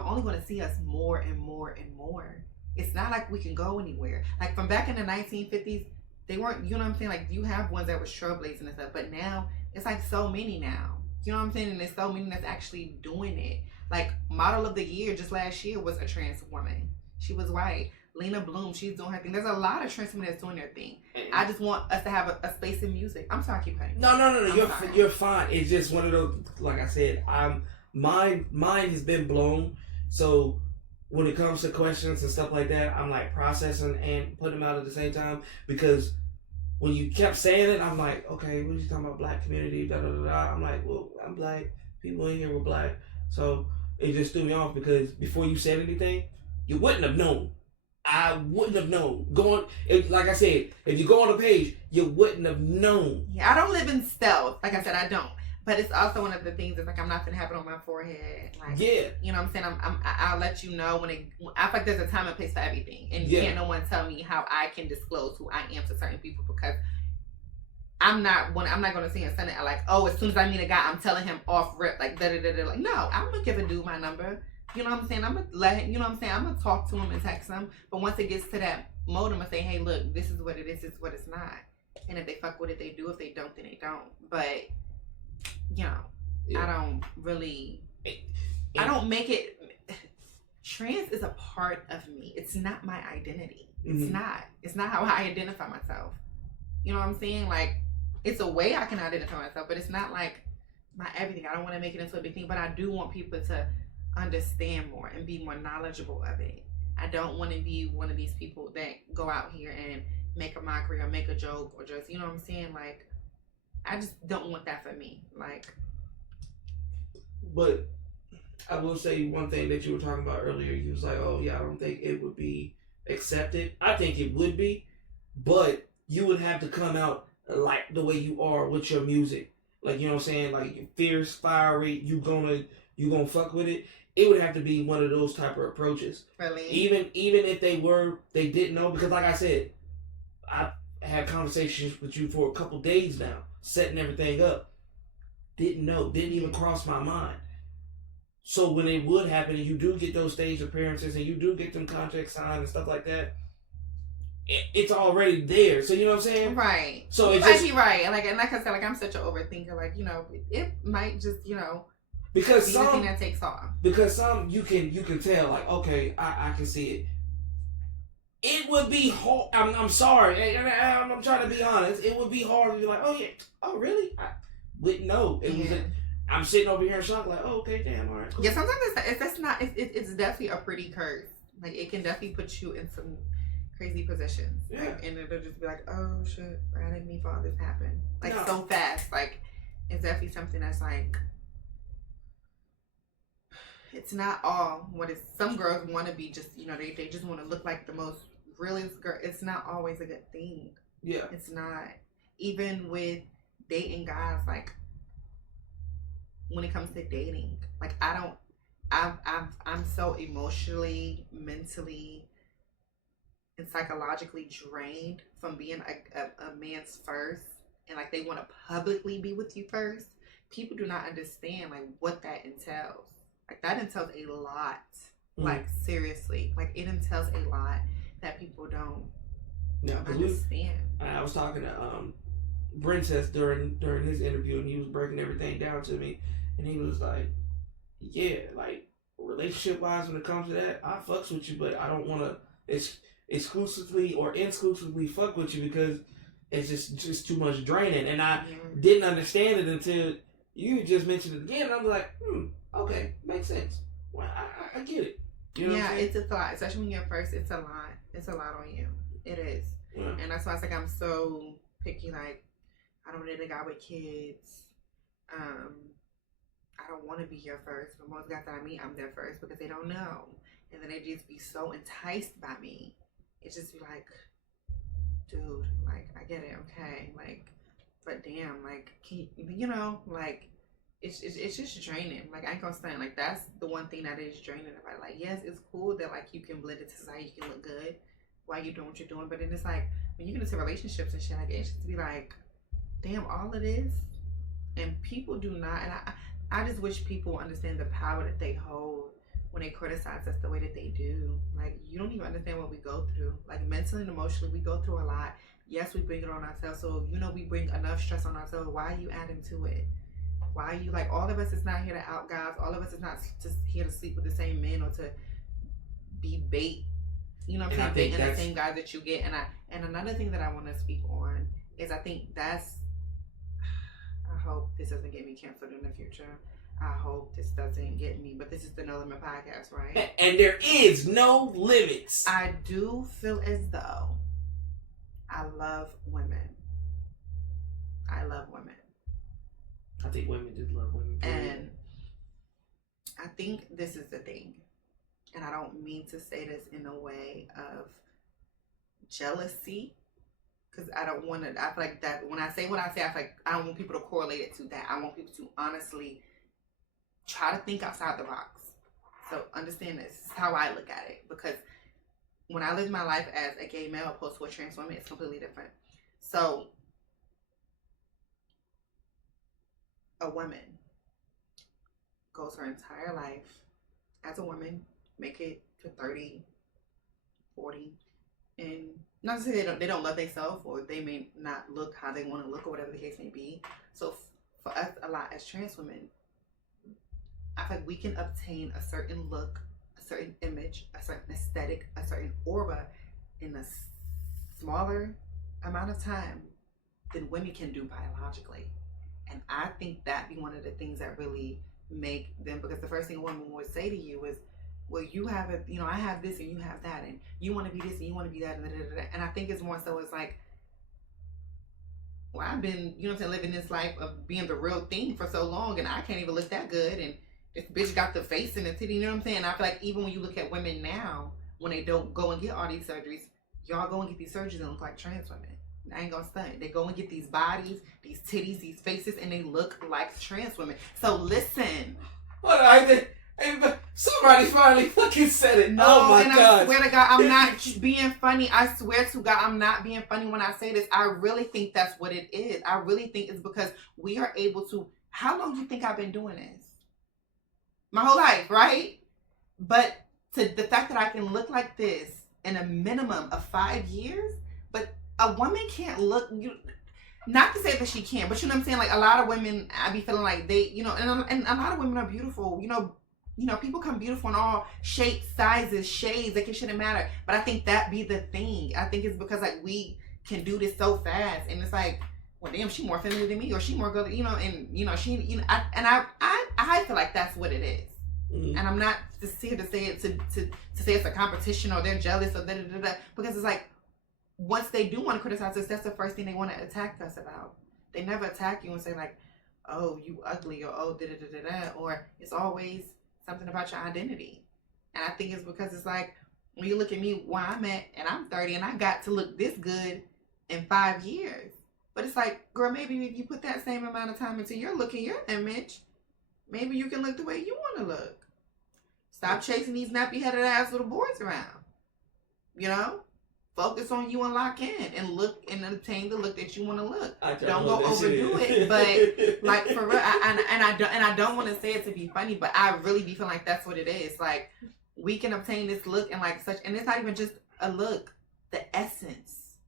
only going to see us more and more and more. It's not like we can go anywhere. Like, from back in the 1950s, they weren't, you know what I'm saying? Like, you have ones that were trailblazing and stuff, but now it's like so many now. You know what I'm saying? And there's so many that's actually doing it. Like, model of the year just last year was a trans woman. She was white. Lena Bloom, she's doing her thing. There's a lot of trans women that's doing their thing. I just want us to have a space in music. I'm sorry, I keep cutting. No. You're fine. It's just one of those. Like I said, mine has been blown. So when it comes to questions and stuff like that, I'm like processing and putting them out at the same time, because when you kept saying it, I'm like, okay, what are you talking about? Black community, da da da da. I'm like, well, I'm black. People in here were black, so it just threw me off, because before you said anything, you wouldn't have known. I wouldn't have known. Like I said, if you go on the page, you wouldn't have known. Yeah, I don't live in stealth. Like I said, I don't. But it's also one of the things that's like, I'm not gonna have it on my forehead. Like, yeah, you know what I'm saying? I'll let you know when I feel like there's a time and place for everything, and can't no one tell me how I can disclose who I am to certain people, because I'm not gonna see and send it like, oh, as soon as I meet a guy, I'm telling him off rip, like da da da da. Like, no, I'm gonna give a dude my number. You know what I'm saying? I'm gonna let him, you know what I'm saying? I'm gonna talk to him and text him. But once it gets to that mode, I'm gonna say, hey, look, this is what it is, this is what it's not. And if they fuck with it, they do. If they don't, then they don't. But, you know, I don't really, I don't make it, trans is a part of me. It's not my identity. It's not. It's not how I identify myself. You know what I'm saying? Like, it's a way I can identify myself, but it's not like my everything. I don't want to make it into a big thing, but I do want people to understand more and be more knowledgeable of it. I don't want to be one of these people that go out here and make a mockery or make a joke or just, you know what I'm saying? Like, I just don't want that for me. Like, but I will say one thing that you were talking about earlier. You was like, oh yeah, I don't think it would be accepted. I think it would be, but you would have to come out like the way you are with your music. Like, you know what I'm saying? Like, you're fierce, fiery, you gonna fuck with it. It would have to be one of those type of approaches. Really? Even if they didn't know, because like I said, I had conversations with you for a couple days now, setting everything up. Didn't know, didn't even cross my mind. So when it would happen, and you do get those stage appearances, and you do get them contracts signed and stuff like that, it's already there. So you know what I'm saying? Right. So you it's might just, be right. And like I said, like I'm such an overthinker. Like, you know, it might just, you know, because be the thing that takes off. Because some you can tell, like, okay, I can see it. It would be hard. I'm sorry. I'm trying to be honest. It would be hard to be like, oh yeah, oh really? I wouldn't know. It was. I'm sitting over here in shock, like, oh okay, damn, all right. Cool. Yeah, sometimes it's definitely a pretty curse. Like, it can definitely put you in some crazy positions. Yeah. Like, and it'll just be like, oh shit, I didn't mean for all this to happen. Like, No. so fast. Like, it's definitely something that's like, it's not all what it's. Some girls want to be just, you know, they just want to look like the most realest girl. It's not always a good thing. Yeah. It's not. Even with dating guys, like, when it comes to dating, like, I'm so emotionally, mentally, and psychologically drained from being a man's first, and like they want to publicly be with you first. People do not understand like what that entails. Like, that entails a lot. Like, seriously, like, it entails a lot that people don't understand. I was talking to Princess during his interview, and he was breaking everything down to me, and he was like, yeah, like, relationship wise, when it comes to that, I fucks with you, but I don't want to exclusively or exclusively fuck with you because it's just too much draining. And I didn't understand it until you just mentioned it again, and I'm like, okay, makes sense. Well, I get it. You know it's a lot, especially when you're first. It's a lot. It's a lot on you. It is, and that's why it's like I'm so picky. Like, I don't need a guy with kids. I don't want to be here first. But most guys that I meet, I'm there first because they don't know, and then they just be so enticed by me. It's just be like, dude, like, I get it, okay, like, but damn, like, can you know, like. It's just draining. Like, I ain't gonna stand. Like, that's the one thing that is draining about it. Like, yes, it's cool that like you can blend into society, you can look good while you're doing what you're doing. But then it's like when you get into relationships and shit, like, it's just be like, damn, all it is. And people do not. And I just wish people understand the power that they hold when they criticize us the way that they do. Like, you don't even understand what we go through. Like, mentally and emotionally, we go through a lot. Yes, we bring it on ourselves. So, you know, we bring enough stress on ourselves. Why are you adding to it? Why are you, like, all of us is not here to out guys. All of us is not just here to sleep with the same men or to be bait. You know what I'm saying? Bait the same guys that you get. And another thing that I want to speak on is I think that's, I hope this doesn't get me canceled in the future. I hope this doesn't get me, but this is the No Limit Podcast, right? And there is no limits. I do feel as though I love women. I love women. I think women just love women. And I think this is the thing. And I don't mean to say this in a way of jealousy. Because I don't want to, I feel like that, when I say what I say, I feel like I don't want people to correlate it to that. I want people to honestly try to think outside the box. So understand this. This is how I look at it. Because when I live my life as a gay male opposed to a trans woman, it's completely different. So a woman goes her entire life as a woman, make it to 30, 40, and not to say they don't love themselves or they may not look how they want to look or whatever the case may be. So for us, a lot as trans women, I feel like we can obtain a certain look, a certain image, a certain aesthetic, a certain aura in a smaller amount of time than women can do biologically. And I think that be one of the things that really make them, because the first thing a woman would say to you is, well, you have it, you know, I have this and you have that, and you want to be this and you want to be that, and I think it's more so it's like, well, I've been, you know what I'm saying, living this life of being the real thing for so long, and I can't even look that good, and this bitch got the face and the titty, you know what I'm saying? I feel like even when you look at women now, when they don't go and get all these surgeries, y'all go and get these surgeries and look like trans women. I ain't gonna stunt. They go and get these bodies, these titties, these faces, and they look like trans women. So listen. What I did? Hey, somebody finally fucking said it. No, oh my and God. I swear to God, I'm not being funny. I swear to God, I'm not being funny when I say this. I really think that's what it is. I really think it's because we are able to. How long do you think I've been doing this? My whole life, right? But to the fact that I can look like this in a minimum of 5 years, but a woman can't look. Not to say that she can't, but you know what I'm saying? Like a lot of women, I be feeling like they, and a lot of women are beautiful. People come beautiful in all shapes, sizes, shades. Like it shouldn't matter. But I think that be the thing. I think it's because like we can do this so fast, and it's like, well, damn, she more feminine than me, or she more good, she, I feel like that's what it is. Mm-hmm. And I'm not just here to say it to say it's a competition or they're jealous or da-da-da-da, because it's like, once they do want to criticize us, that's the first thing they want to attack us about. They never attack you and say like, oh, you ugly, or oh, da-da-da-da-da, or it's always something about your identity. And I think it's because it's like, when you look at me where I'm at, and I'm 30, and I got to look this good in 5 years. But it's like, girl, maybe if you put that same amount of time into your look and your image, maybe you can look the way you want to look. Stop chasing these nappy-headed ass little boys around. Focus on you and lock in and look and obtain the look that you want to look. Don't go overdo it, but like for real, I don't want to say it to be funny, but I really be feeling like that's what it is. Like we can obtain this look and like such, and it's not even just a look, the essence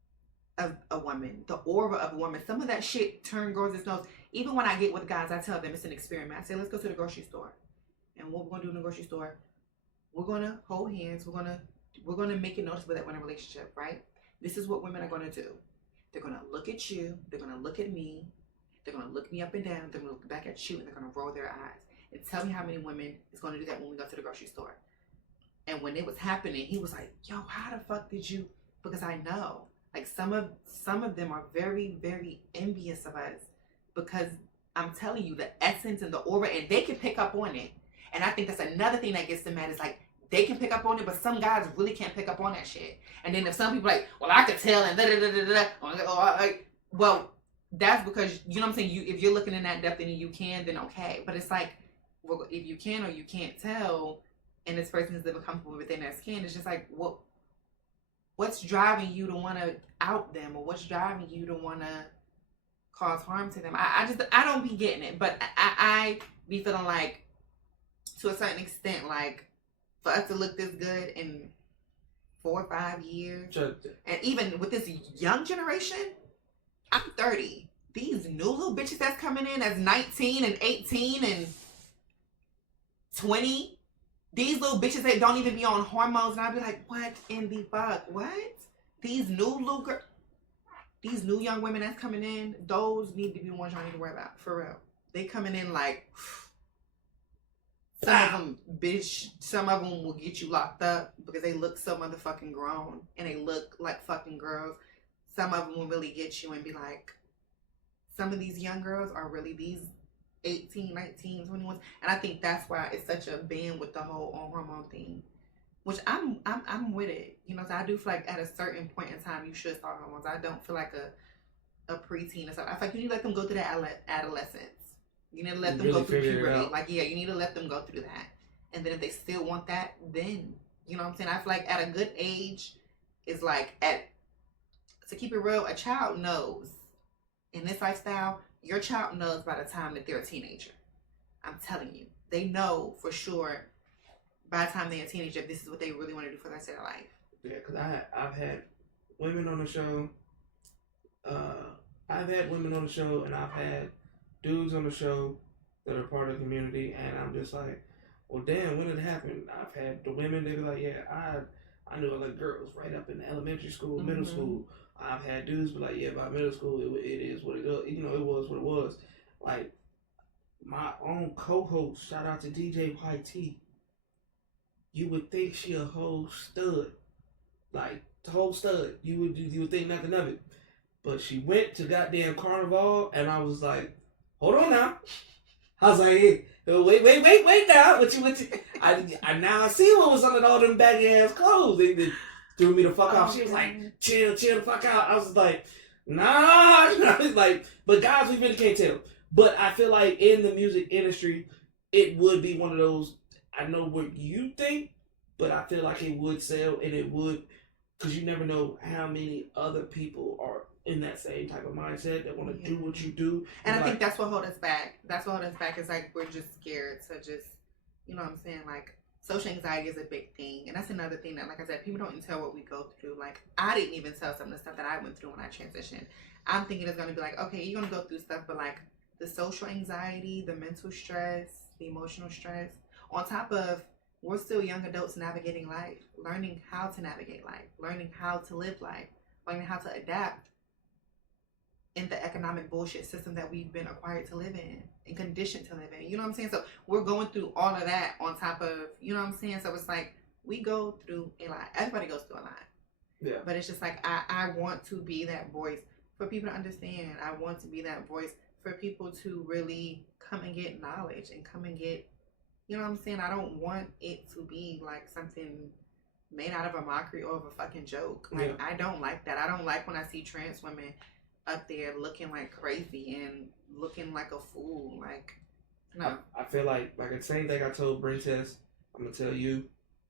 of a woman, the aura of a woman. Some of that shit turn girls' nose. Even when I get with guys, I tell them it's an experiment. I say, let's go to the grocery store, and what we're gonna do in the grocery store, we're gonna hold hands. We're gonna make it noticeable that we're in a relationship, right? This is what women are gonna do. They're gonna look at you. They're gonna look at me. They're gonna look me up and down. They're gonna look back at you, and they're gonna roll their eyes. And tell me how many women is gonna do that when we go to the grocery store. And when it was happening, he was like, "Yo, how the fuck did you?" Because I know, like some of them are very, very envious of us because I'm telling you, the essence and the aura, and they can pick up on it. And I think that's another thing that gets them mad is like, they can pick up on it, but some guys really can't pick up on that shit. And then if some people like, well, I could tell, and well, that's because, you know what I'm saying? If you're looking in that depth and you can, then okay. But it's like, well, if you can or you can't tell, and this person is living comfortable within their skin, it's just like, what's driving you to want to out them, or what's driving you to want to cause harm to them? I don't be getting it, but I be feeling like, to a certain extent, like, for us to look this good in 4 or 5 years, and even with this young generation, I'm 30. These new little bitches that's coming in as 19 and 18 and 20, these little bitches that don't even be on hormones, and I'd be like, what in the fuck? What? These new these new young women that's coming in, those need to be the ones y'all need to worry about, for real. They coming in like, some of them will get you locked up because they look so motherfucking grown and they look like fucking girls. Some of them will really get you and be like, some of these young girls are really these 18, 19, 21. And I think that's why it's such a ban with the whole hormone thing, which I'm with it. So I do feel like at a certain point in time, you should start hormones. I don't feel like a preteen or something. I feel like you need to let them go through that adolescence. You need to let them go through puberty. Like, yeah, you need to let them go through that. And then if they still want that, then, you know what I'm saying? I feel like at a good age is like, to keep it real, a child knows. In this lifestyle, your child knows by the time that they're a teenager. I'm telling you. They know for sure by the time they're a teenager if this is what they really want to do for the rest of their life. Yeah, because I've had women on the show. I've had women on the show, and I've had dudes on the show that are part of the community, and I'm just like, well, damn, when it happened, I've had the women, they be like, yeah, I knew other girls right up in elementary school, middle school. I've had dudes be like, yeah, by middle school, it is what it is. It was what it was. Like, my own co-host, shout out to DJ YT, you would think she a whole stud. Like, the whole stud. You would think nothing of it. But she went to goddamn Carnival, and I was like, hold on now. I was like, Wait now. What you? I now I see what was under all them baggy ass clothes. They threw me the fuck off. She was like, chill the fuck out. I was like, nah. Like, but guys, we really can't tell. But I feel like in the music industry, it would be one of those. I know what you think, but I feel like it would sell, and it would, because you never know how many other people are in that same type of mindset that want to do what you do. And I think that's what holds us back. That's what holds us back is like we're just scared to just, you know what I'm saying? Like social anxiety is a big thing. And that's another thing that, like I said, people don't even tell what we go through. Like I didn't even tell some of the stuff that I went through when I transitioned. I'm thinking it's going to be like, okay, you're going to go through stuff, but like the social anxiety, the mental stress, the emotional stress, on top of we're still young adults navigating life, learning how to navigate life, learning how to live life, learning how to adapt in the economic bullshit system that we've been acquired to live in and conditioned to live in. You know what I'm saying? So we're going through all of that on top of, you know what I'm saying? So it's like we go through a lot. Everybody goes through a lot. Yeah. But it's just like I want to be that voice for people to understand. I want to be that voice for people to really come and get knowledge and come and get, you know what I'm saying? I don't want it to be like something made out of a mockery or of a fucking joke. Like I don't like that. I don't like when I see trans women up there looking like crazy and looking like a fool. Like, no. I feel like the same thing I told Brent Tess, I'm gonna tell you.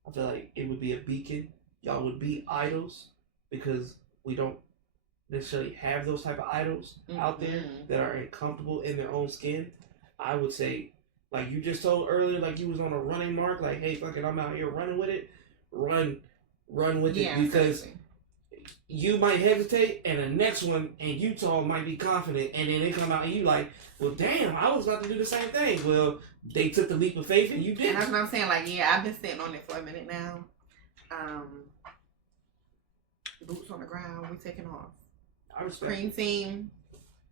I feel like it would be a beacon. Y'all would be idols because we don't necessarily have those type of idols out there that are comfortable in their own skin. I would say, like you just told earlier, like you was on a running mark, like, hey, fuck it, I'm out here running with it. Run with it because you might hesitate, and the next one in Utah might be confident, and then they come out and you like, well, damn, I was about to do the same thing. Well, they took the leap of faith, and you didn't. And that's what I'm saying. Like, yeah, I've been sitting on it for a minute now. Boots on the ground, we taking off. I respect Cream team,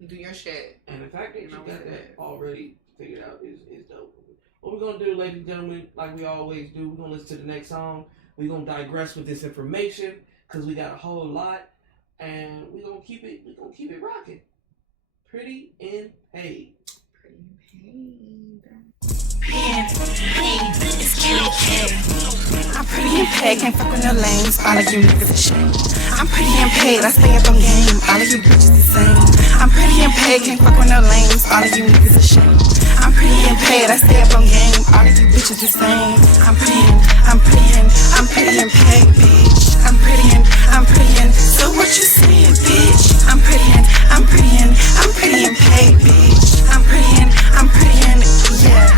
do your shit. And the fact that you got that already figured out is dope. What we're gonna do, ladies and gentlemen, like we always do, we're gonna listen to the next song. We're gonna digress with this information because we got a whole lot, and we're gonna keep it rocking. Pretty in Paid. Pretty in Paid. It's Keiryy K. I'm pretty and paid, can't fuck with no lames. All of you niggas a shame. I'm pretty and paid, I stay up on game. All of you bitches the same. I'm pretty and paid, can't fuck with no lames. All of you niggas a shame. I'm pretty and paid, I stay up on game. All of you bitches the same. I'm pretty and paid, bitch. I'm pretty and. So what you saying, bitch? I'm pretty and paid, bitch. I'm pretty and, yeah.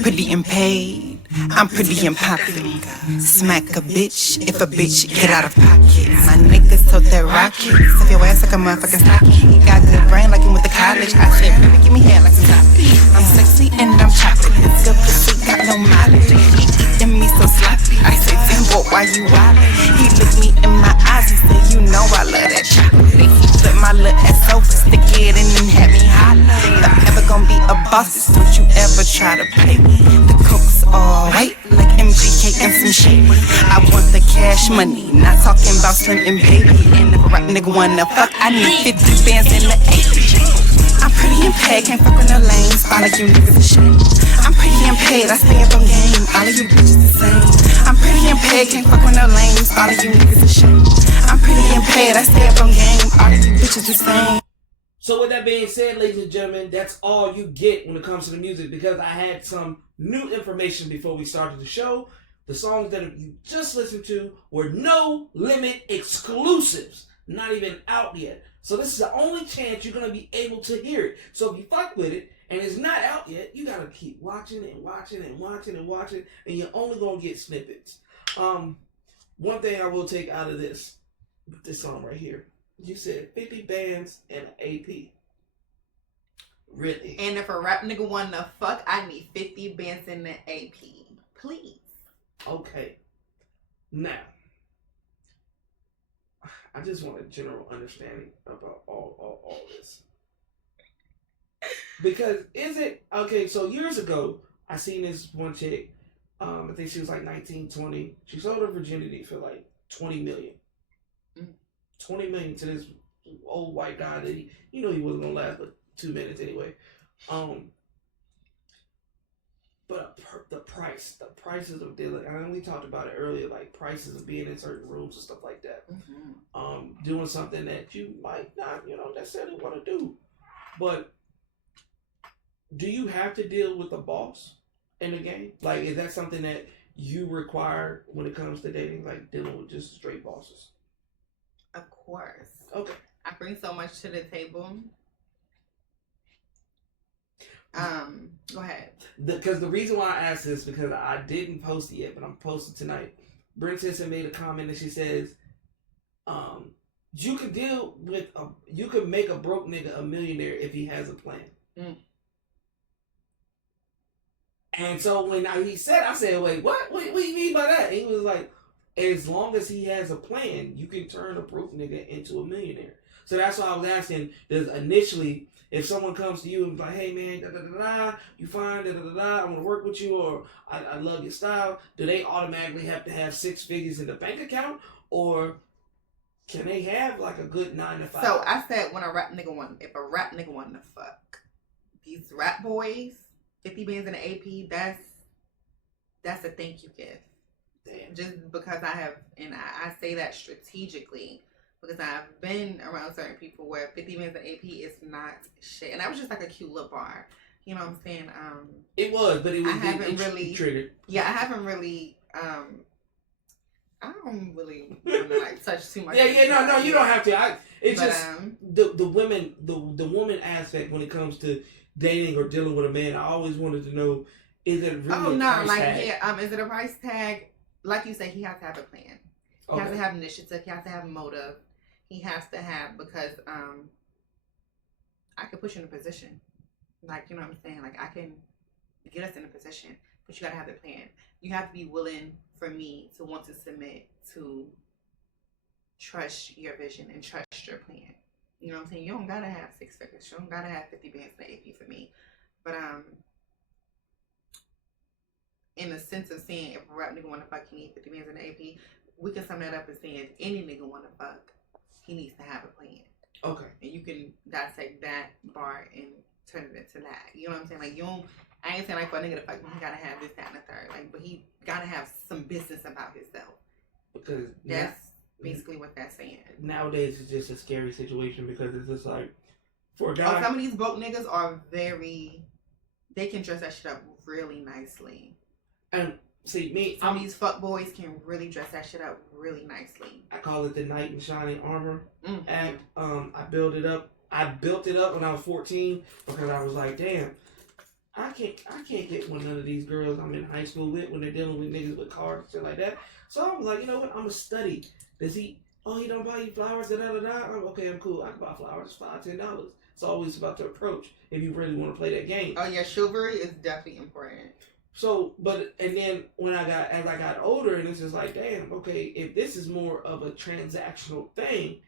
Pretty and paid, I'm pretty and poppin'. Smack a bitch if a bitch get out of pocket. My niggas told that rocket. Stuff your ass like a motherfucking stocking. Got good brain like you went to college. I said, baby, give me head like some toppy. I'm sexy and I'm chocolate. This good pussy got no mileage. He eating me so sloppy. I say, Timbo, why you wildin'? He looked me in my eyes. He said, you know I love that chocolate. He flipped my little ass over, stick it in and had me holler. If I'm ever gonna be a boss, don't you ever try to play me. The coke's all white like MGK and some shade. I want the cash money, not talking about Slim and Baby. And if a rap nigga wanna fuck, I need 50 bands in the 80. I'm pretty and paid, can't fuck with no lames. All of you niggas a shame. I'm pretty and paid, I stay up on game. All of you bitches the same. I'm pretty and paid, can't fuck with no lames. All of you niggas a shame. I'm pretty and paid, I stay up on game. All of you bitches the same. So with that being said, ladies and gentlemen, that's all you get when it comes to the music, because I had some new information before we started the show. The songs that you just listened to were No Limit exclusives, not even out yet. So this is the only chance you're going to be able to hear it. So if you fuck with it and it's not out yet, you got to keep watching and watching and watching and watching, and you're only going to get snippets. One thing I will take out of this song right here. You said 50 bands and an AP. Really? And if a rap nigga wanna fuck, I need 50 bands in the AP. Please. Okay. Now, I just want a general understanding about all this. Because is it... Okay, so years ago, I seen this one chick. I think she was like 19, 20. She sold her virginity for like $20 million. 20 million to this old white guy that he wasn't gonna last but 2 minutes anyway. But the prices of dealing. I know we talked about it earlier, like prices of being in certain rooms and stuff like that. Doing something that you might not, necessarily want to do. But do you have to deal with the boss in the game? Like, is that something that you require when it comes to dating, like dealing with just straight bosses? Of course. Okay. I bring so much to the table. Go ahead. Because the reason why I asked this because I didn't post it yet, but I'm posting tonight. Princess made a comment and she says, you could make a broke nigga a millionaire if he has a plan. Mm. And so when he said, I said, wait, what? What do you mean by that? And he was like, as long as he has a plan, you can turn a broke nigga into a millionaire. So that's why I was asking, does initially, if someone comes to you and is like, hey man, you fine, I want to work with you, or I love your style, do they automatically have to have 6 figures in the bank account? Or can they have like a good 9 to 5? So I said if a rap nigga want to fuck, these rap boys, 50 bands in the AP, that's a thank you gift. Damn. Just because I say that strategically, because I've been around certain people where 50 bands in AP is not shit. And that was just like a cute little bar. You know what I'm saying? It was, but it was triggered. Yeah, I haven't really I don't really want to like touch too much. No, you don't have to. The woman aspect when it comes to dating or dealing with a man. I always wanted to know, is it really a price tag? Is it a price tag? Like you say, he has to have a plan. He has to have initiative. He has to have motive. He has to have, because I could put you in a position. Like, you know what I'm saying? Like, I can get us in a position, but you got to have the plan. You have to be willing for me to want to submit to trust your vision and trust your plan. You know what I'm saying? You don't got to have 6 figures. You don't got to have 50 bands in the AP for me. But in the sense of saying, if a rap nigga want to fuck, he need 50 bands in the AP, we can sum that up as saying, if any nigga want to fuck, he needs to have a plan. Okay. And you can dissect that bar and turn it into that. You know what I'm saying? Like, I ain't saying like for a nigga to fuck me, he gotta have this, that, and the third. Like, but he gotta have some business about himself. Because that's basically what that's saying. Nowadays, it's just a scary situation because it's just like, for a guy. Some of these broke niggas are they can dress that shit up really nicely. And see, some of these fuck boys can really dress that shit up really nicely. I call it the knight in shining armor act. I built it up when I was 14 because I was like, damn, I can't get one of these girls I'm in high school with when they're dealing with niggas with cars and shit like that. So I was like, you know what? I'm gonna study. Does he? Oh, he don't buy you flowers? Okay, I'm cool. I can buy flowers, $5-10. It's always about the approach if you really want to play that game. Oh yeah, chivalry is definitely important. So, and then as I got older, and it's just like, damn, okay, if this is more of a transactional thing,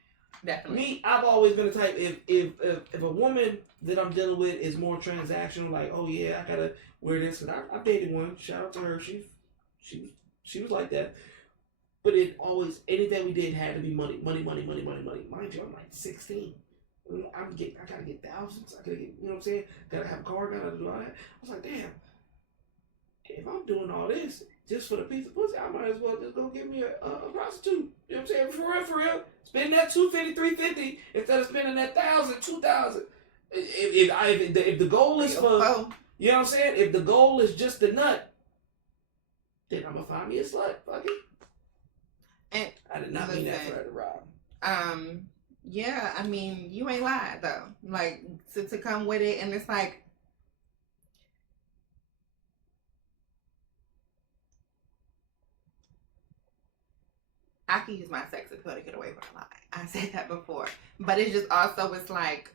definitely. I've always been the type, if a woman that I'm dealing with is more transactional, like, oh yeah, I gotta wear this, because I dated one, shout out to her, she was like that, but anything we did had to be money. Mind you, I'm like 16. I gotta get thousands. I gotta get, you know what I'm saying? Gotta have a car, gotta do all that. I was like, damn. If I'm doing all this just for the piece of pussy, I might as well just go get me a prostitute. You know what I'm saying? For real. Spend that $250, $350 instead of spending that $1,000, $2,000. If the goal is for, you know what I'm saying? If the goal is just the nut, then I'm gonna find me a slut. Fuck it. And I did not mean that for her to rob. Yeah, I mean, you ain't lied though. Like to come with it, and it's like. I can use my sex appeal to get away with a lie. I said that before. But it's just also, it's like,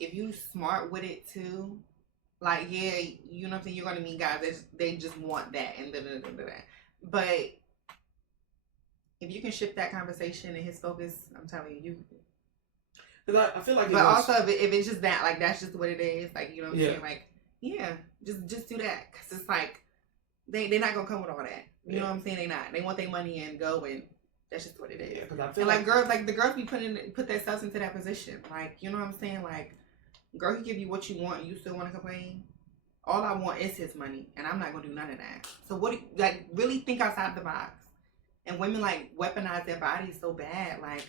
if you smart with it too, like, yeah, you know what I'm saying, you're going to meet guys, they just want that and da-da-da-da-da. But if you can shift that conversation and his focus, I'm telling you. Because I feel like but also, if it's just that, like, that's just what it is, like, you know what I'm saying? Like, yeah, just do that. Because it's like, they're not going to come with all that. You know what I'm saying? They not. They want their money and go, and that's just what it is. Yeah, I feel like girls, like the girls be put themselves into that position. Like, you know what I'm saying? Like, girl can give you what you want, and you still want to complain. all I want is his money, and I'm not gonna do none of that. So what? Like, really think outside the box. And women like weaponize their bodies so bad, like,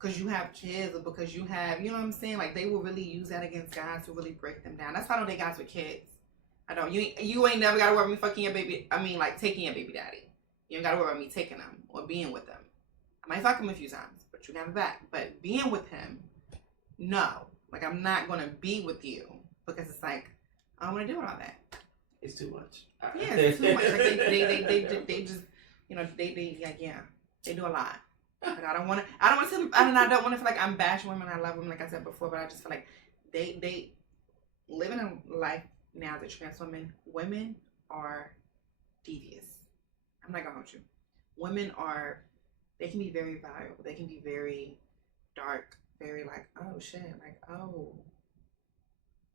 because you have kids or because you have, you know what I'm saying? Like, they will really use that against guys to really break them down. That's why I don't date guys with kids. I don't. You ain't never gotta worry about me fucking your baby. I mean, like, taking your baby daddy. You ain't gotta worry about me taking them or being with them. I might fuck him a few times, but you got it back. But being with him, no. Like, I'm not gonna be with you because it's like, I don't want to do all that. It's too much. Yeah, it's too much. Like, they just, you know, they do a lot. But I don't want to feel like I'm bashing women. I love women, like I said before, but I just feel like they living a life now as a trans woman. Women are devious. I'm not gonna hold you. Women they can be very vile. They can be very dark, very like, oh shit, like, oh.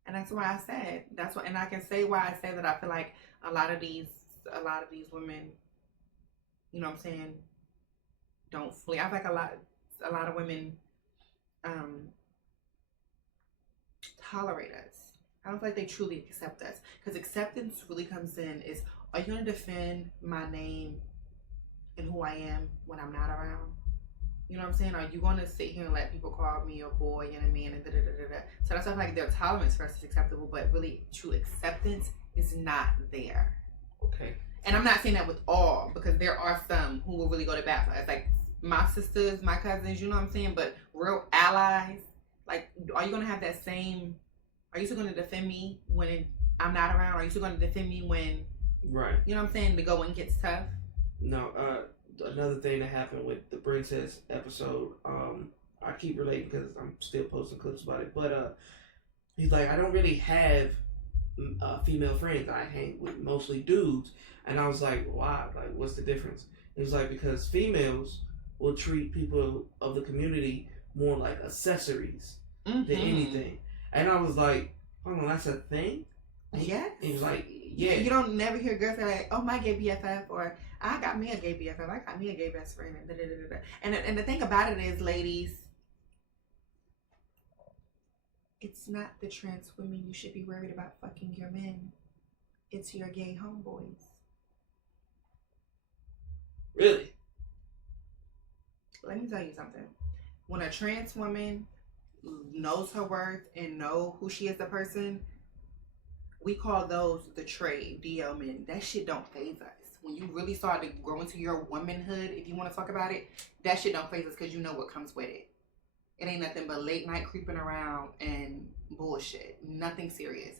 And that's why I said, and I can say why I say that I feel like a lot of these women, you know what I'm saying, don't fully. I feel like a lot of women tolerate us. I don't feel like they truly accept us. Because acceptance really comes in is, are you going to defend my name and who I am when I'm not around? You know what I'm saying? Are you going to sit here and let people call me a boy and a man and da-da-da-da-da? So that's why I feel like their tolerance for us is acceptable, but really true acceptance is not there. Okay. And I'm not saying that with all, because there are some who will really go to bat for us. Like my sisters, my cousins, you know what I'm saying? But real allies, like, are you going to have that same, are you still going to defend me when I'm not around? Are you still going to defend me when, right? You know what I'm saying? The going gets tough? No, another thing that happened with the Princess episode, I keep relating because I'm still posting clips about it, but he's like, I don't really have female friends. I hang with mostly dudes. And I was like, why? Like, what's the difference? He was like, because females will treat people of the community more like accessories than anything. And I was like, hold on, that's a thing? Yes. He was like, yeah. You don't never hear girls say like, oh, my gay BFF, or I got me a gay BFF, I got me a gay best friend, and da-da-da-da-da. And the thing about it is, ladies, it's not the trans women you should be worried about fucking your men. It's your gay homeboys. Really? Let me tell you something. When a trans woman knows her worth and know who she is, the person, we call those the trade, DL men. That shit don't phase us. When you really start to grow into your womanhood, if you want to talk about it, that shit don't phase us because you know what comes with it. It ain't nothing but late night creeping around and bullshit. Nothing serious.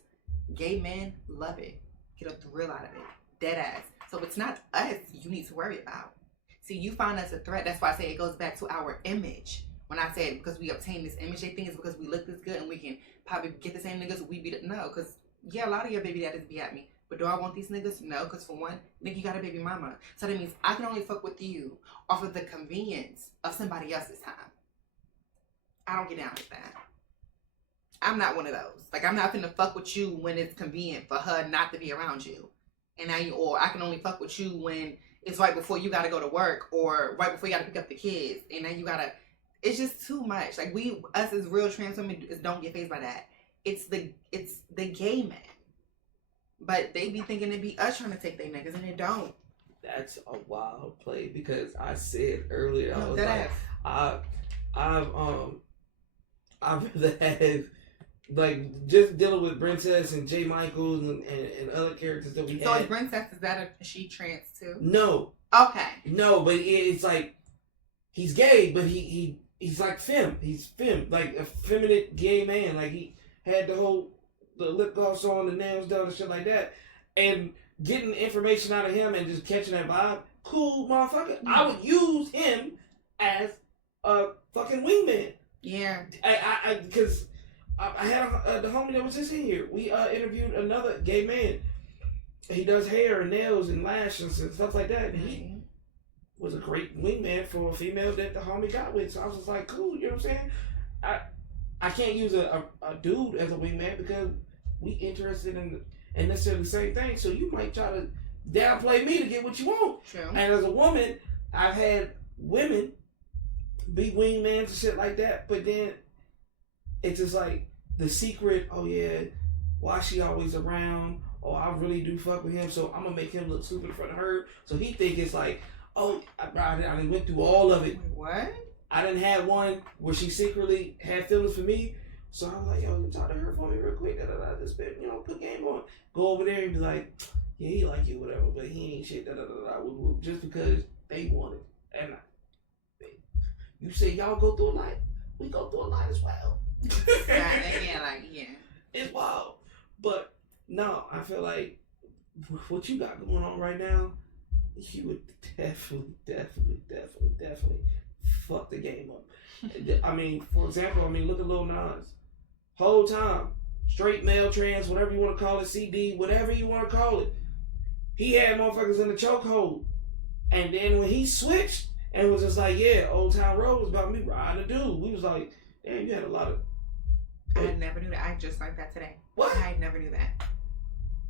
Gay men love it. Get a thrill out of it. Dead ass. So it's not us you need to worry about. See, you find us a threat. That's why I say it goes back to our image. When I said because we obtain this image, they think it's because we look this good and we can probably get the same niggas we be. No, because yeah, a lot of your baby daddies be at me. But do I want these niggas? No, because for one, nigga, you got a baby mama. So that means I can only fuck with you off of the convenience of somebody else's time. I don't get down with that. I'm not one of those. Like, I'm not finna fuck with you when it's convenient for her not to be around you. And now or I can only fuck with you when it's right before you gotta go to work or right before you gotta pick up the kids. And now you gotta, it's just too much. Like, us as real trans women don't get fazed by that. It's the gay men. But they be thinking it be us trying to take their niggas, and it don't. That's a wild play because I said earlier, I was that like, I'd rather have, like, just dealing with Princess and J. Michaels and other characters that we had. So is Princess, is that a she trans too? No. Okay. No, but it's like, he's gay, but he's like femme. He's femme, like a feminine gay man. Like, he had the lip gloss on, the nails done, and shit like that. And getting information out of him and just catching that vibe, cool motherfucker. Mm-hmm. I would use him as a fucking wingman. Yeah. Because I had the homie that was just in here. We interviewed another gay man. He does hair and nails and lashes and stuff like that. And he was a great wingman for a female that the homie got with. So I was just like, cool, you know what I'm saying? I can't use a dude as a wingman because we interested in necessarily the same thing. So you might try to downplay me to get what you want. True. And as a woman, I've had women be wingmans and shit like that, but then it's just like the secret, oh yeah, why she always around, oh, I really do fuck with him, so I'm gonna make him look stupid in front of her. So he think it's like, oh, I done went through all of it. What? I done had one where she secretly had feelings for me. So I'm like, yo, you talk to her for me real quick. Just been, put game on. Go over there and be like, yeah, he like you, whatever, but he ain't shit. Just because they want it. And you say y'all go through a lot, we go through a lot as well. Yeah. It's wild. But no, I feel like what you got going on right now, you would definitely fuck the game up. I mean, for example, look at Lil Nas. Whole time, straight male, trans, whatever you want to call it, CD, whatever you want to call it. He had motherfuckers in the chokehold. And then when he switched and was just like, yeah, Old Town Road was about me riding a dude. We was like, damn, you had a lot of... I never knew that. I just learned that today. What? I never knew that.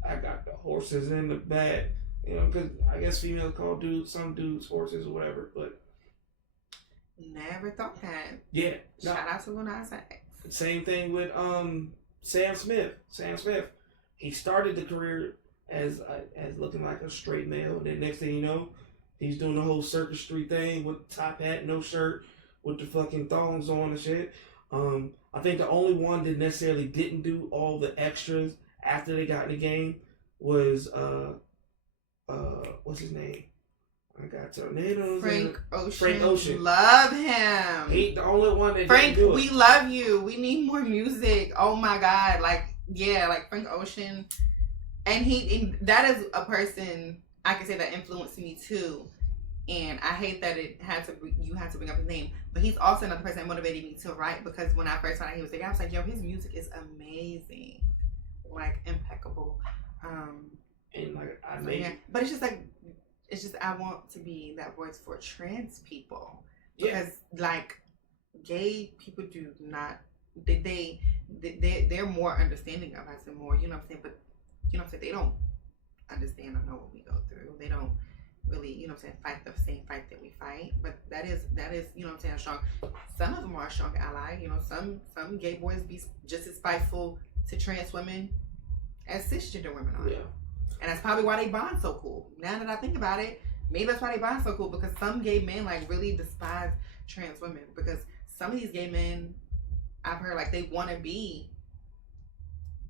I got the horses in the bag. Because I guess females call some dudes horses or whatever, but... Never thought that. Yeah. Shout out to Lil Nas X. Same thing with Sam Smith. Sam Smith, he started the career as looking like a straight male, and then next thing you know, he's doing the whole Circus Street thing with top hat, no shirt, with the fucking thongs on and shit. I think the only one that necessarily didn't do all the extras after they got in the game was what's his name? I got tornadoes. Frank Ocean. Frank Ocean. Love him. He the only one that Frank, didn't do it. we love you. We need more music. Oh my God. Like Frank Ocean. And that is a person I can say that influenced me too. And I hate that you had to bring up his name. But he's also another person that motivated me to write, because when I first found out he was there, I was like, yo, his music is amazing. Like impeccable. And like But it's just I want to be that voice for trans people, because like gay people do not they're more understanding of us and more, but they don't understand or know what we go through. They don't really, fight the same fight that we fight. But that is, a strong. Some of them are a strong ally. Some gay boys be just as spiteful to trans women as cisgender women are. Yeah. And that's probably why they bond so cool. Now that I think about it, maybe that's why they bond so cool, because some gay men like really despise trans women, because some of these gay men, I've heard, like, they want to be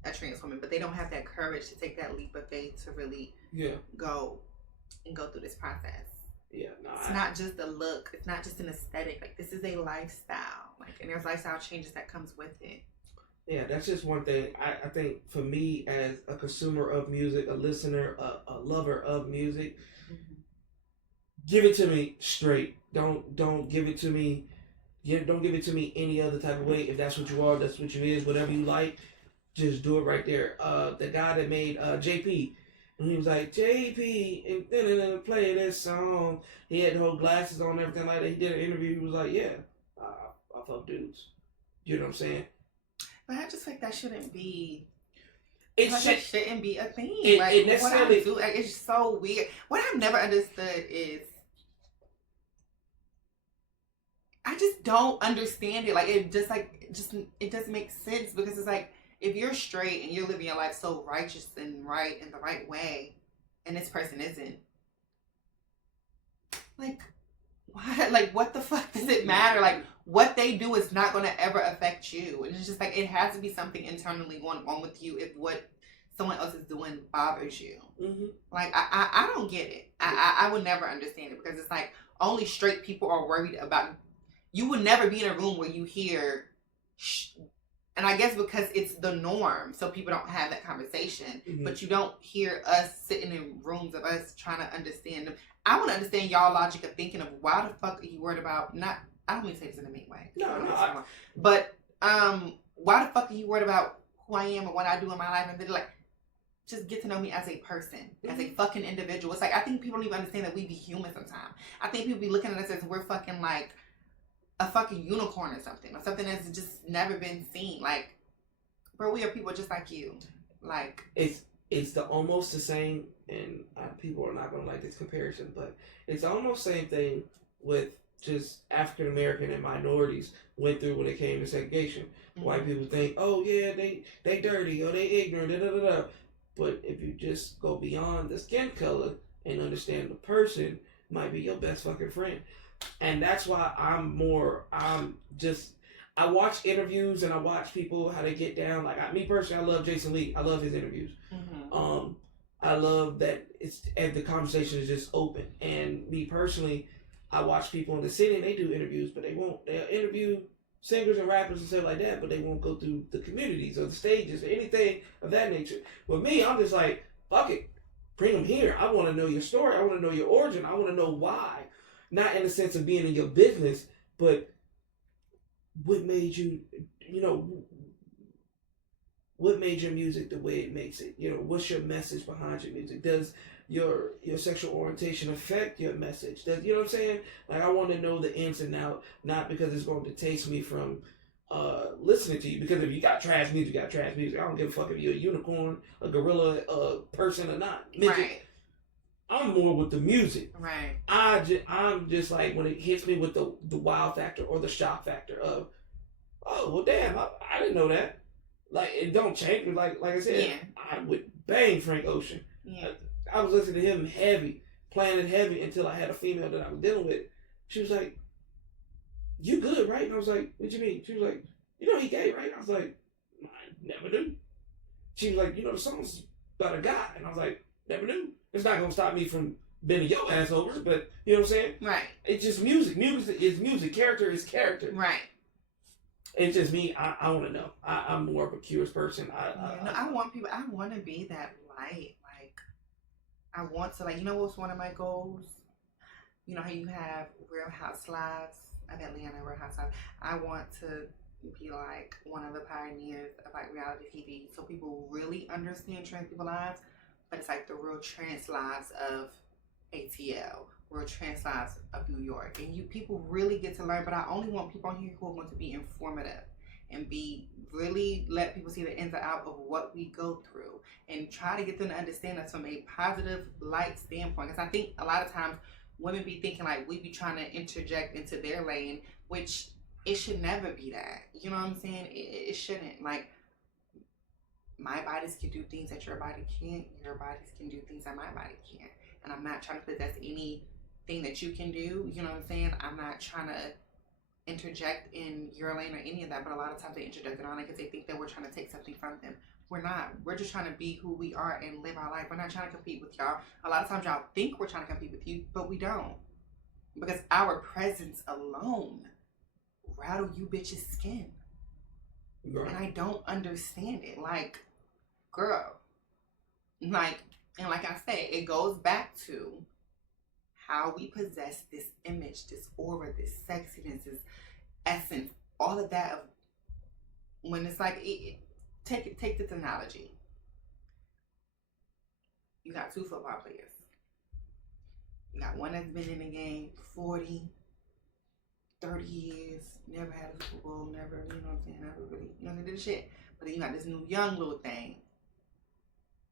a trans woman, but they don't have that courage to take that leap of faith to really go through this process. Yeah, it's not just a look. It's not just an aesthetic. Like, this is a lifestyle. Like, and there's lifestyle changes that comes with it. Yeah, that's just one thing. I think for me, as a consumer of music, a listener, a lover of music, give it to me straight. Don't give it to me. Don't give it to me any other type of way. If that's what you are, that's what you is. Whatever you like, just do it right there. The guy that made JP, and he was like, JP, and then play this song. He had the whole glasses on and everything like that. He did an interview. He was like, yeah, I fuck dudes. You know what I'm saying? But I just think that shouldn't be. That shouldn't be a thing. It necessarily. It's so weird. What I've never understood is, I just don't understand it. Like, it doesn't make sense, because it's like, if you're straight and you're living your life so righteous and right in the right way, and this person isn't, like, why? Like, what the fuck does it matter? Like, what they do is not going to ever affect you. And it's just like, it has to be something internally going on with you if what someone else is doing bothers you. Mm-hmm. Like, I don't get it. I would never understand it, because it's like, only straight people are worried about. You would never be in a room where you hear, and I guess because it's the norm, so people don't have that conversation. Mm-hmm. But you don't hear us sitting in rooms of us trying to understand them. I want to understand y'all logic of thinking of, why the fuck are you worried about, not, I don't mean to say this in a mean way. But why the fuck are you worried about who I am and what I do in my life? And then, like, just get to know me as a person, as a fucking individual. It's like, I think people don't even understand that we be human sometimes. I think people be looking at us as we're fucking like a fucking unicorn or something that's just never been seen. Like, bro, we are people just like you. Like, it's almost the same, and people are not gonna like this comparison, but it's almost the same thing with just African American and minorities went through when it came to segregation. Mm-hmm. White people think, oh yeah, they dirty or they ignorant, But if you just go beyond the skin color and understand the person, might be your best fucking friend. And that's why I watch interviews and I watch people how they get down. Like me personally, I love Jason Lee. I love his interviews. Mm-hmm. I love that the conversation is just open. And me personally, I watch people in the city and they do interviews, but they'll interview singers and rappers and stuff like that, but they won't go through the communities or the stages or anything of that nature. But me, I'm just like, fuck it. Bring them here. I want to know your story. I want to know your origin. I want to know why. Not in the sense of being in your business, but what made you, what made your music the way it makes it? What's your message behind your music? Does your sexual orientation affect your message? Does, you know what I'm saying? Like, I want to know the ins and out, not because it's going to taste me from listening to you. Because if you got trash music, you got trash music. I don't give a fuck if you're a unicorn, a gorilla, a person or not. Midget. Right. I'm more with the music. Right. I'm just like, when it hits me with the wow factor or the shock factor of, oh, well, damn, I didn't know that. Like, it don't change me. Like I said, I would bang Frank Ocean. Yeah. I was listening to him heavy, playing it heavy until I had a female that I was dealing with. She was like, you good, right? And I was like, what you mean? She was like, he gay, right? I was like, I never knew. She was like, the song's about a guy. And I was like, never knew. It's not going to stop me from bending your ass over, but you know what I'm saying? Right. It's just music. Music is music. Character is character. Right. It's just me. I want to know. I'm more of a curious person. I want people. I want to be that light. Like, I want to, like, what's one of my goals? How you have Real Housewives of Atlanta, Real Housewives. I want to be like one of the pioneers of like reality TV, so people really understand trans people lives, but it's like the real trans lives of ATL, real trans lives of New York, and people really get to learn. But I only want people on here who are going to be informative and really let people see the ins and outs of what we go through, and try to get them to understand us from a positive, light standpoint. Because I think a lot of times women be thinking like we be trying to interject into their lane, which it should never be that. You know what I'm saying? It shouldn't. Like, my bodies can do things that your body can't. Your bodies can do things that my body can't. And I'm not trying to put that's anything that you can do. You know what I'm saying? I'm not trying to interject in your lane or any of that. But a lot of times they interject it on it because they think that we're trying to take something from them. We're not. We're just trying to be who we are and live our life. We're not trying to compete with y'all. A lot of times y'all think we're trying to compete with you, but we don't. Because our presence alone rattle you bitches' skin. Right. And I don't understand it. Like, girl. Like, and like I said, it goes back to how we possess this image, this aura, this sexiness, this essence, all of that. Of when it's like, take this analogy. You got 2 football players. You got one that's been in the game 40, 30 years, never had a Super Bowl, never, you know what I'm saying, never really, did shit. But then you got this new young little thing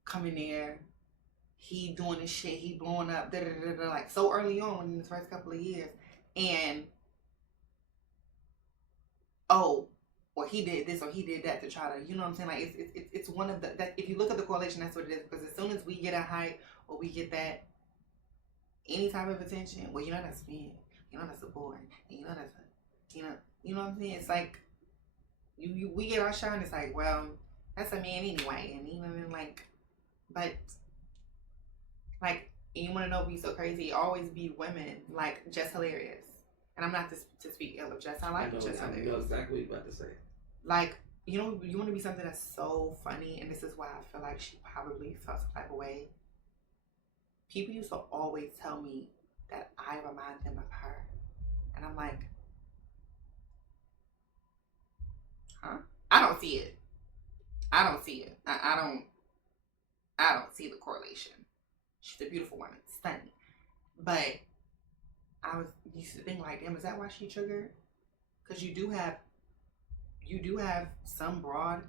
coming there. He doing this shit, he blowing up, like so early on in the first couple of years. And, or he did this or he did that to try to, you know what I'm saying? Like, it's one of that if you look at the correlation, that's what it is. Because as soon as we get a hype or we get that, any type of attention, well, that's me. That's a boy. And that's a, you know what I'm saying? It's like, we get our shine, it's like, well, that's a man anyway. And even like, but, like, you want to know what's so crazy? Always be women, like, just hilarious. And I'm not to speak ill of Jess. I like Jess hilarious. I know exactly what you're about to say. Like, you want to be something that's so funny, and this is why I feel like she probably felt some type of way. People used to always tell me that I remind them of her. And I'm like, huh? I don't see it. I don't see it. I don't see the correlation. She's a beautiful woman, stunning. But I used to think like, damn, is that why she triggered? Because you do have some broad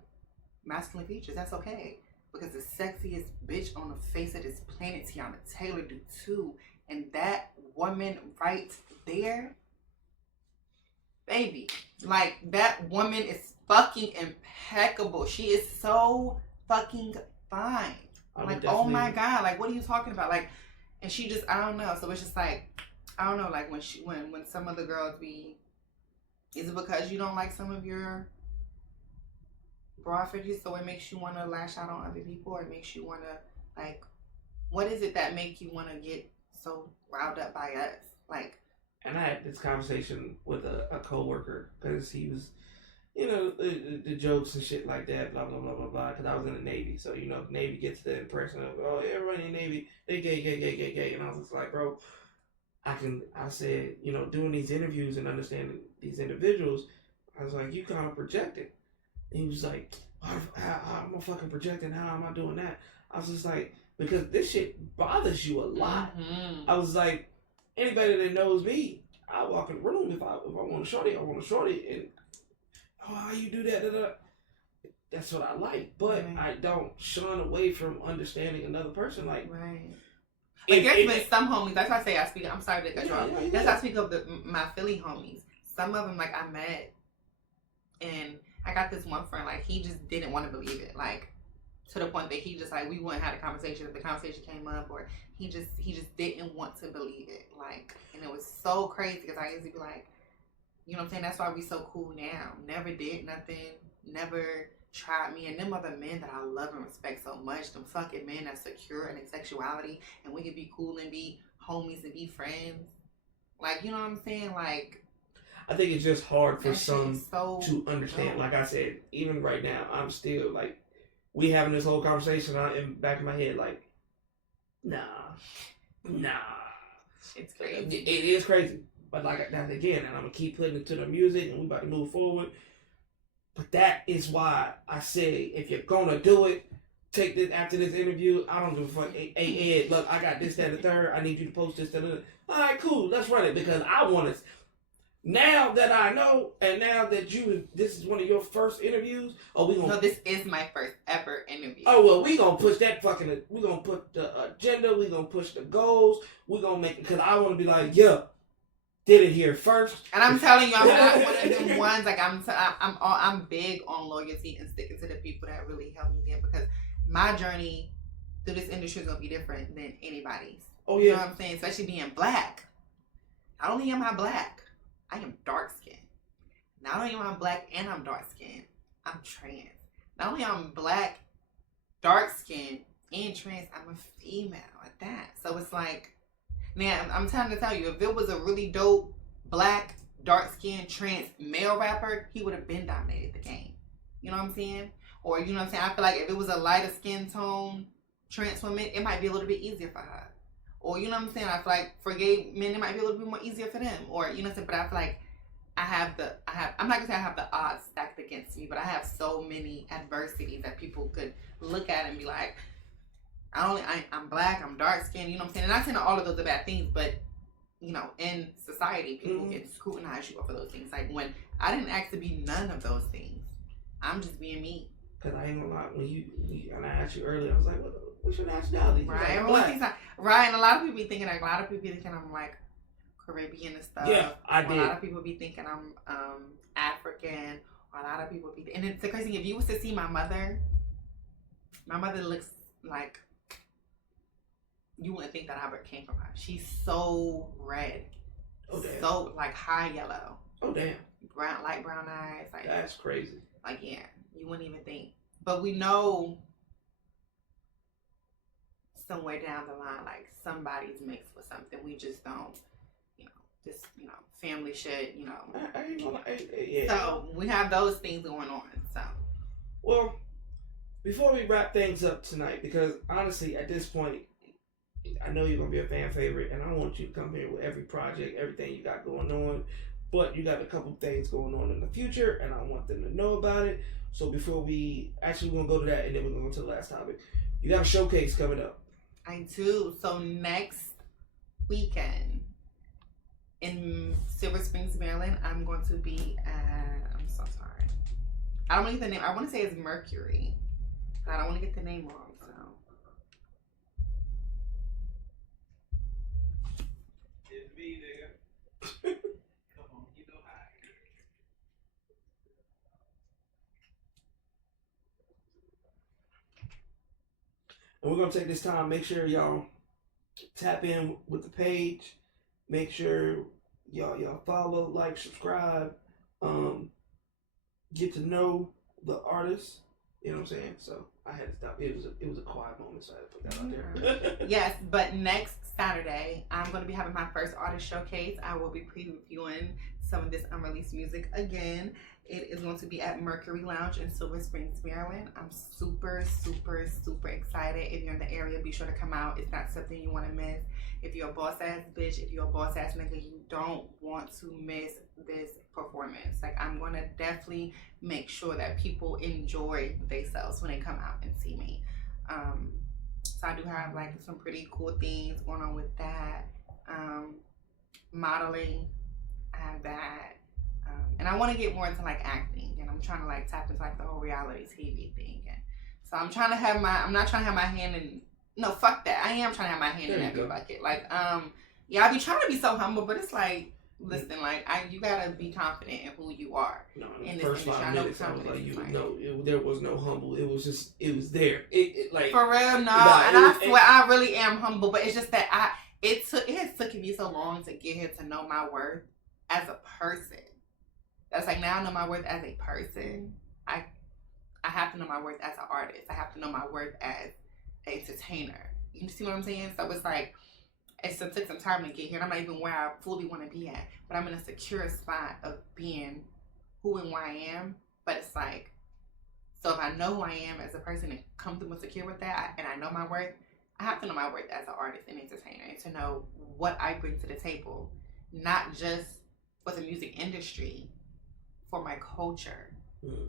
masculine features. That's okay. Because the sexiest bitch on the face of this planet, Tiana Taylor, do too. And that woman right there, baby, like, that woman is fucking impeccable. She is so fucking fine. I like, would oh my definitely. God, like, what are you talking about? Like, and she just, I don't know. So it's just like, I don't know, like when some of the girls be, is it because you don't like some of your bra fidgets, so it makes you want to lash out on other people, or it makes you want to, like, what is it that make you want to get so riled up by us? Like, And I had this conversation with a coworker because he was, the jokes and shit like that, blah blah blah blah blah. Because I was in the Navy, so Navy gets the impression of, oh, everybody in the Navy, they gay, gay, gay, gay, gay, and I was just like, bro, I said, doing these interviews and understanding these individuals, I was like, you kind of projected. And he was like, how am I fucking projecting? How am I doing that? I was just like, because this shit bothers you a lot. mm-hmm. I was like, anybody that knows me, I walk in the room if I want a shorty, I want a shorty, and how you do that? Da, da. That's what I like, but right. I don't shun away from understanding another person. Like, right. Like, there's been some homies. That's why I say I speak. I'm sorry to cut you off. Yeah. That's why I speak of my Philly homies. Some of them, like, I met, and I got this one friend. Like, he just didn't want to believe it. Like, to the point that he just, like, we wouldn't have a conversation if the conversation came up, or he just didn't want to believe it. Like, and it was so crazy because I used to be like, you know what I'm saying? That's why we so cool now. Never did nothing. Never tried me. And them other men that I love and respect so much, them fucking men that's secure in their sexuality, and we can be cool and be homies and be friends. Like, you know what I'm saying? Like, I think it's just hard for that shit some is so to understand. dope. Like I said, even right now, I'm still like, we having this whole conversation in back of my head, like, nah. It's crazy. It is crazy. But like that again, and I'm gonna keep putting it to the music, and we about to move forward. But that is why I say, if you're gonna do it, take this after this interview. I don't give a fuck. Hey Ed, look, I got this, that, and the third. I need you to post this, that, and the other. All right, cool. Let's run it because I want to. Now that I know, and now that this is one of your first interviews, No, this is my first ever interview. Oh well, we gonna push that fucking. We gonna put the agenda. We gonna push the goals. We gonna make it because I want to be like, yeah, did it here first. And I'm telling you, I'm not one of them ones. Like, I'm big on loyalty and sticking to the people that really help me get, because my journey through this industry is gonna be different than anybody's. Oh yeah, you know what I'm saying? Especially being black. Not only am I black, I am dark skinned. Not only am I black and I'm dark skinned, I'm trans. Not only am I black, dark skinned, and trans, I'm a female at that. So it's like, man, I'm trying to tell you, if it was a really dope black, dark skinned, trans male rapper, he would have been dominated the game. You know what I'm saying? Or, you know what I'm saying? I feel like if it was a lighter skin tone trans woman, it might be a little bit easier for her. Or, you know what I'm saying? I feel like for gay men, it might be a little bit more easier for them. Or, you know what I'm saying? But I feel like I'm not gonna say I have the odds stacked against me, but I have so many adversities that people could look at and be like, I'm black, I'm dark skinned, you know what I'm saying? And I'm not saying all of those are bad things, but, in society, people can scrutinize you for those things. Like, when I didn't ask to be none of those things, I'm just being me. Because I ain't gonna lie, when I asked you earlier, I was like, what's your nationality? Right, like, everyone thinks right, and a lot of people be thinking, like, a lot of people be thinking I'm like Caribbean and stuff. Yeah, I did. A lot of people be thinking I'm African. Or a lot of people be, and it's the crazy thing, if you was to see my mother looks like, you wouldn't think that I came from her. She's so red. Oh damn. So like high yellow. Oh damn. Light brown eyes. Like, that's crazy. Like, yeah, you wouldn't even think. But we know somewhere down the line, like, somebody's mixed with something. We just don't, family shit, I ain't gonna lie. Yeah. So we have those things going on. So, well, before we wrap things up tonight, because honestly, at this point, I know you're gonna be a fan favorite, and I want you to come here with every project, everything you got going on. But you got a couple things going on in the future, and I want them to know about it. So before we're gonna go to that, and then we're gonna go to the last topic. You got a showcase coming up. I do. So next weekend in Silver Springs, Maryland, I'm going to be at, I'm so sorry, I don't want to get the name. I want to say it's Mercury, but I don't want to get the name wrong. So. It's me, nigga. Come on, you know how. And we're gonna take this time. Make sure y'all tap in with the page. Make sure y'all follow, like, subscribe. Get to know the artist. You know what I'm saying? So I had to stop. It was a quiet moment, so I had to put that out there. Yes, but next Saturday, I'm going to be having my first artist showcase. I will be previewing some of this unreleased music again. It is going to be at Mercury Lounge in Silver Springs, Maryland. I'm super, super, super excited. If you're in the area, be sure to come out. It's not something you want to miss. If you're a boss ass bitch, if you're a boss ass nigga, you don't want to miss this performance. Like, I'm going to definitely make sure that people enjoy themselves when they come out and see me. So I do have like some pretty cool things going on with that. Modeling, I have that. And I want to get more into like acting, and I'm trying to like tap into like the whole reality TV thing. And so I'm trying to have I'm not trying to have my hand in, no, fuck that. I am trying to have my hand in every bucket. Like, yeah, I be trying to be so humble, but it's like, listen, like, you gotta be confident in who you are. No, in the this first industry. 5 minutes, I was like, there was no humble. It was just, it was there. It like, for real, no. And I swear, I really am humble, but it's just that it has taken me so long to get here to know my worth as a person. That's like, now I know my worth as a person. I have to know my worth as an artist. I have to know my worth as an entertainer. You see what I'm saying? So it's like, it took some time to get here. And I'm not even where I fully want to be at. But I'm in a secure spot of being who and where I am. But it's like, so if I know who I am as a person and comfortable and secure with that, and I know my worth, I have to know my worth as an artist and entertainer, and to know what I bring to the table. Not just for the music industry, for my culture.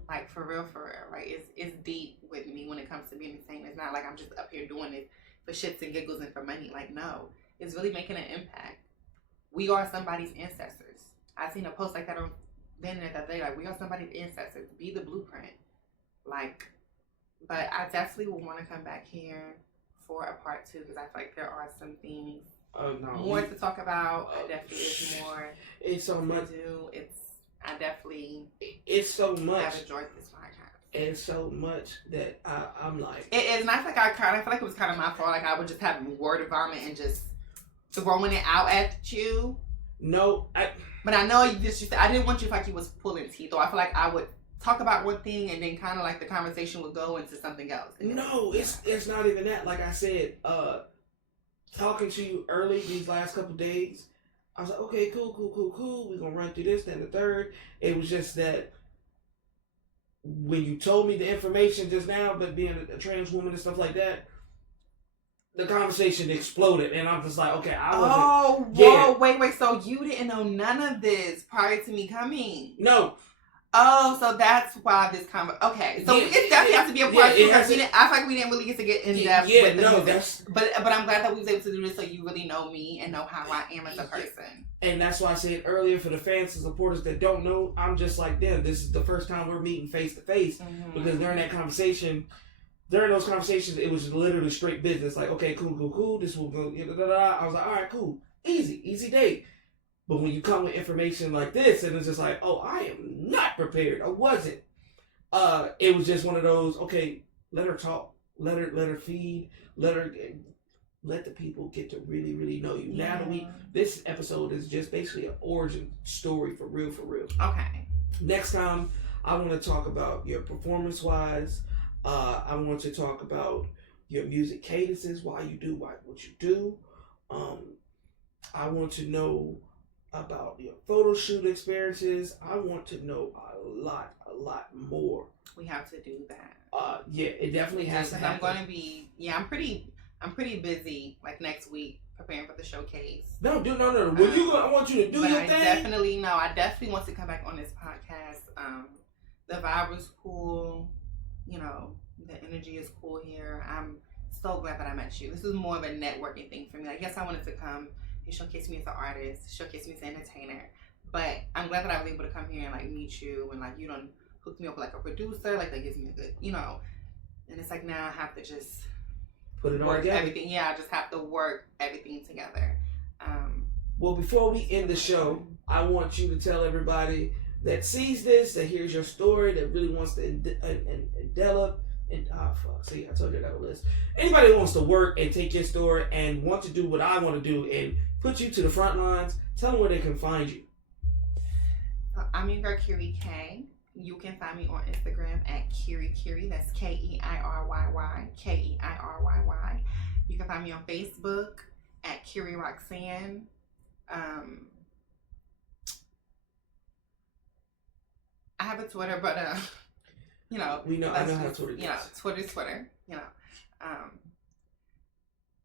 Like, for real, right? It's deep with me when it comes to being entertained. It's not like I'm just up here doing it for shits and giggles and for money. Like, no. It's really making an impact. We are somebody's ancestors. I seen a post like that on the internet the other day. Like, we are somebody's ancestors. Be the blueprint. Like, but I definitely will want to come back here for a part 2, because I feel like there are some things more to talk about. Definitely is more. It's so much. It's so much. I've enjoyed this podcast. It's so much that I'm like. It is, and I feel like it was kind of my fault. Like, I would just have word of vomit and just throwing it out at you. No, but I know you just I didn't want you to feel like you was pulling teeth, or I feel like I would talk about one thing and then kind of like the conversation would go into something else. No, it's not even that. Like I said, talking to you early these last couple days, I was like, okay, cool. We're gonna run through this, then the third. It was just that when you told me the information just now, but being a trans woman and stuff like that, the conversation exploded, and I'm just like, okay, I wasn't. Oh, whoa, wait. So you didn't know none of this prior to me coming? No. Oh, so that's why this okay. So it definitely has to be a part 2. I feel like we didn't really get to get in depth with the music. But I'm glad that we was able to do this, so you really know me and know how I am as a person. And that's why I said earlier, for the fans and supporters that don't know, I'm just like them. This is the first time we're meeting face to face, because during those conversations, it was literally straight business. Like, okay, cool. This will go. I was like, all right, cool, easy date. But when you come with information like this, and it's just like, oh, I am not prepared. I wasn't. It was just one of those. Okay, let her talk. Let her feed. Let the people get to really, really know you. Yeah. Now this episode is just basically an origin story for real. Okay. Next time, I want to talk about your performance wise. I want to talk about your music cadences, why you do what you do. I want to know about your photo shoot experiences. I want to know a lot more. We have to do that. Yeah, it definitely has to happen. I'm going to be, I'm pretty busy, like, next week preparing for the showcase. No. I want you to do your thing. I definitely want to come back on this podcast. The vibe was cool. You know, the energy is cool here. I'm so glad that I met you. This is more of a networking thing for me. Like, yes, I wanted to come and showcase me as an artist, showcase me as an entertainer. But I'm glad that I was able to come here and, like, meet you, and, like, you done hooked me up with, like, a producer. Like, that gives me a good, and it's like, now I have to just put it on everything. Yeah, I just have to work everything together. Well, before we end the show, I want you to tell everybody that sees this, that hears your story, that really wants to develop, And fuck. See, I told you I got a list. Anybody that wants to work and take your store and want to do what I want to do and put you to the front lines, tell them where they can find you. I'm your girl Keiryy K. You can find me on Instagram at Keiryy. That's Keiryy. Keiryy. You can find me on Facebook at Keiryy Roxanne. I have a Twitter, but you know, I know how Twitter is. You know, Twitter's Twitter. You know,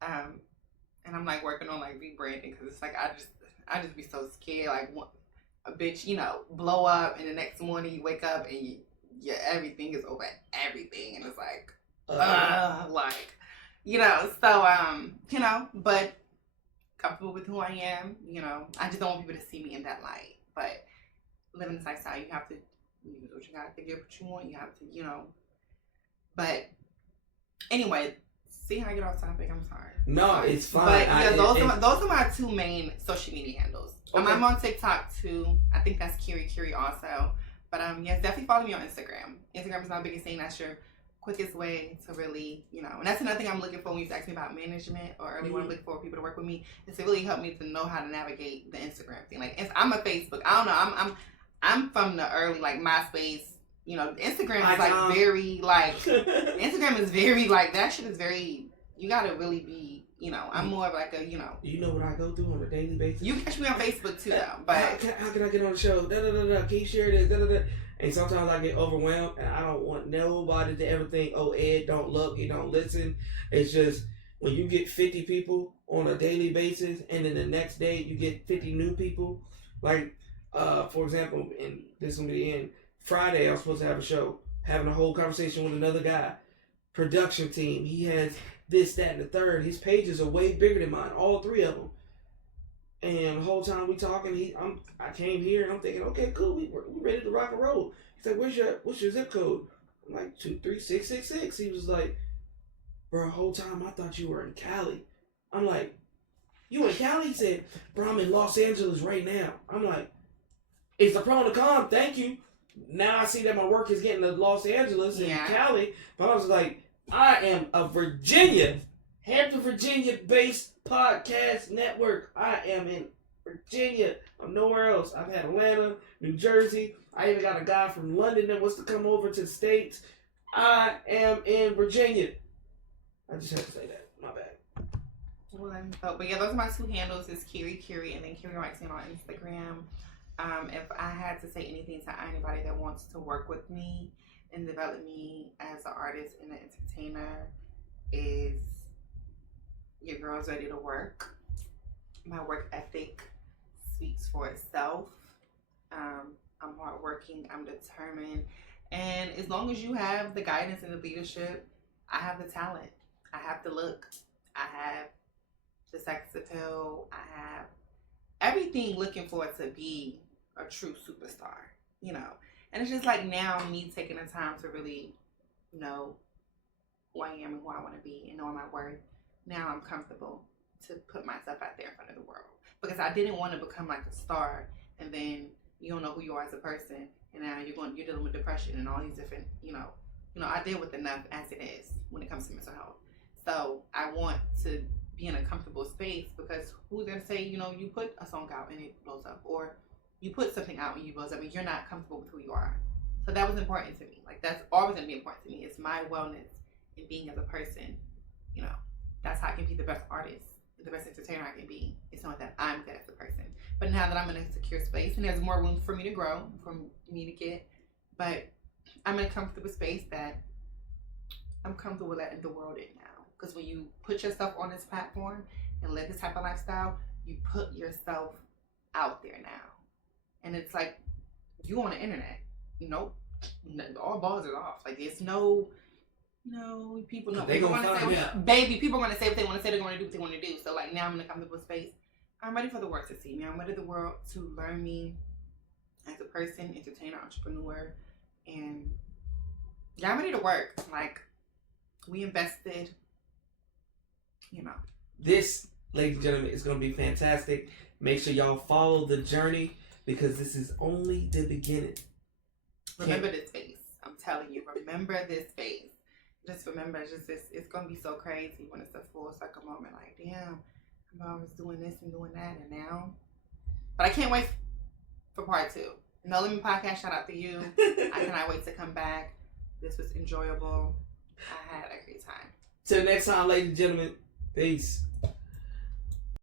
and I'm like working on like rebranding because it's like I just be so scared like a bitch, you know, blow up and the next morning you wake up and everything is over everything and it's like like, you know, so you know, but comfortable with who I am, you know. I just don't want people to see me in that light. But living this lifestyle, you have to do what you got to get what you want. You have to, you know. But anyway, see how I get off topic. I'm sorry. No, it's fine. But yeah, those are my two main social media handles. Okay. I'm on TikTok too. I think that's Keiryy also. But yes, definitely follow me on Instagram. Instagram is my biggest thing. That's your quickest way to really, you know, and that's another thing I'm looking for when you ask me about management or early when I'm looking for people to work with me, is to really help me to know how to navigate the Instagram thing. Like, I'm a Facebook. I don't know. I'm from the early like MySpace. You know, Instagram is like very like Instagram is very like that shit is very. You gotta really be. You know, I'm more of like a, you know. You know what I go through on a daily basis? You catch me on Facebook too, though. But how can I get on the show? Can you share this? And sometimes I get overwhelmed, and I don't want nobody to ever think, oh, Ed don't look, he don't listen. It's just when you get 50 people on a daily basis, and then the next day you get 50 new people. Like, for example, and this will be the end. Friday, I was supposed to have a show, having a whole conversation with another guy. Production team, he has this, that, and the third. His pages are way bigger than mine, all three of them. And the whole time we talking, I came here and I'm thinking, okay, cool, we ready to rock and roll. He's like, what's your zip code? I'm like 23666. He was like, bro, the whole time I thought you were in Cali. I'm like, you in Cali? He said, bro, I'm in Los Angeles right now. I'm like, it's the pro and the con, thank you. Now I see that my work is getting to Los Angeles and Cali, but I was like, I am a Hampton, Virginia-based podcast network. I am in Virginia. I'm nowhere else. I've had Atlanta, New Jersey. I even got a guy from London that wants to come over to the States. I am in Virginia. I just had to say that. My bad. Well, but yeah, those are my two handles. Is Keiryy and then Keiryy Roxanne on Instagram. If I had to say anything to anybody that wants to work with me and develop me as an artist and an entertainer, is your girl's ready to work. My work ethic speaks for itself. I'm hardworking, I'm determined, and as long as you have the guidance and the leadership, I have the talent, I have the look, I have the sex appeal, I have everything looking for it to be a true superstar, you know. And it's just like now me taking the time to really know who I am and who I want to be and know my worth. Now I'm comfortable to put myself out there in front of the world, because I didn't want to become like a star and then you don't know who you are as a person, and now you're dealing with depression and all these different, you know, I deal with enough as it is when it comes to mental health. So I want to be in a comfortable space, because who's gonna say, you know, you put a song out and it blows up, or you put something out and you blows up and you're not comfortable with who you are. So that was important to me. Like, that's always gonna be important to me. It's my wellness and being as a person, you know. That's how I can be the best artist, the best entertainer I can be. It's not that I'm good as a person. But now that I'm in a secure space and there's more room for me to grow, for me to get, but I'm in a comfortable space that I'm comfortable letting the world in now. Because when you put yourself on this platform and live this type of lifestyle, you put yourself out there now. And it's like, you on the internet, nope, all balls are off. Like, there's no, people know. They gonna find out. Baby, people are gonna say what they want to say. They're gonna do what they want to do. So like, now I'm in a comfortable space. I'm ready for the world to see me. I'm ready for the world to learn me as a person, entertainer, entrepreneur, and yeah, I'm ready to work. Like, we invested, you know. This, ladies and gentlemen, is gonna be fantastic. Make sure y'all follow the journey, because this is only the beginning. Remember this phase. I'm telling you, remember this phase. just remember, it's gonna be so crazy when it's a full circle moment. Like, damn, I was doing this and doing that, and now. But I can't wait for part 2. No Limit Podcast. Shout out to you. I cannot wait to come back. This was enjoyable. I had a great time. Till next time, ladies and gentlemen. Peace.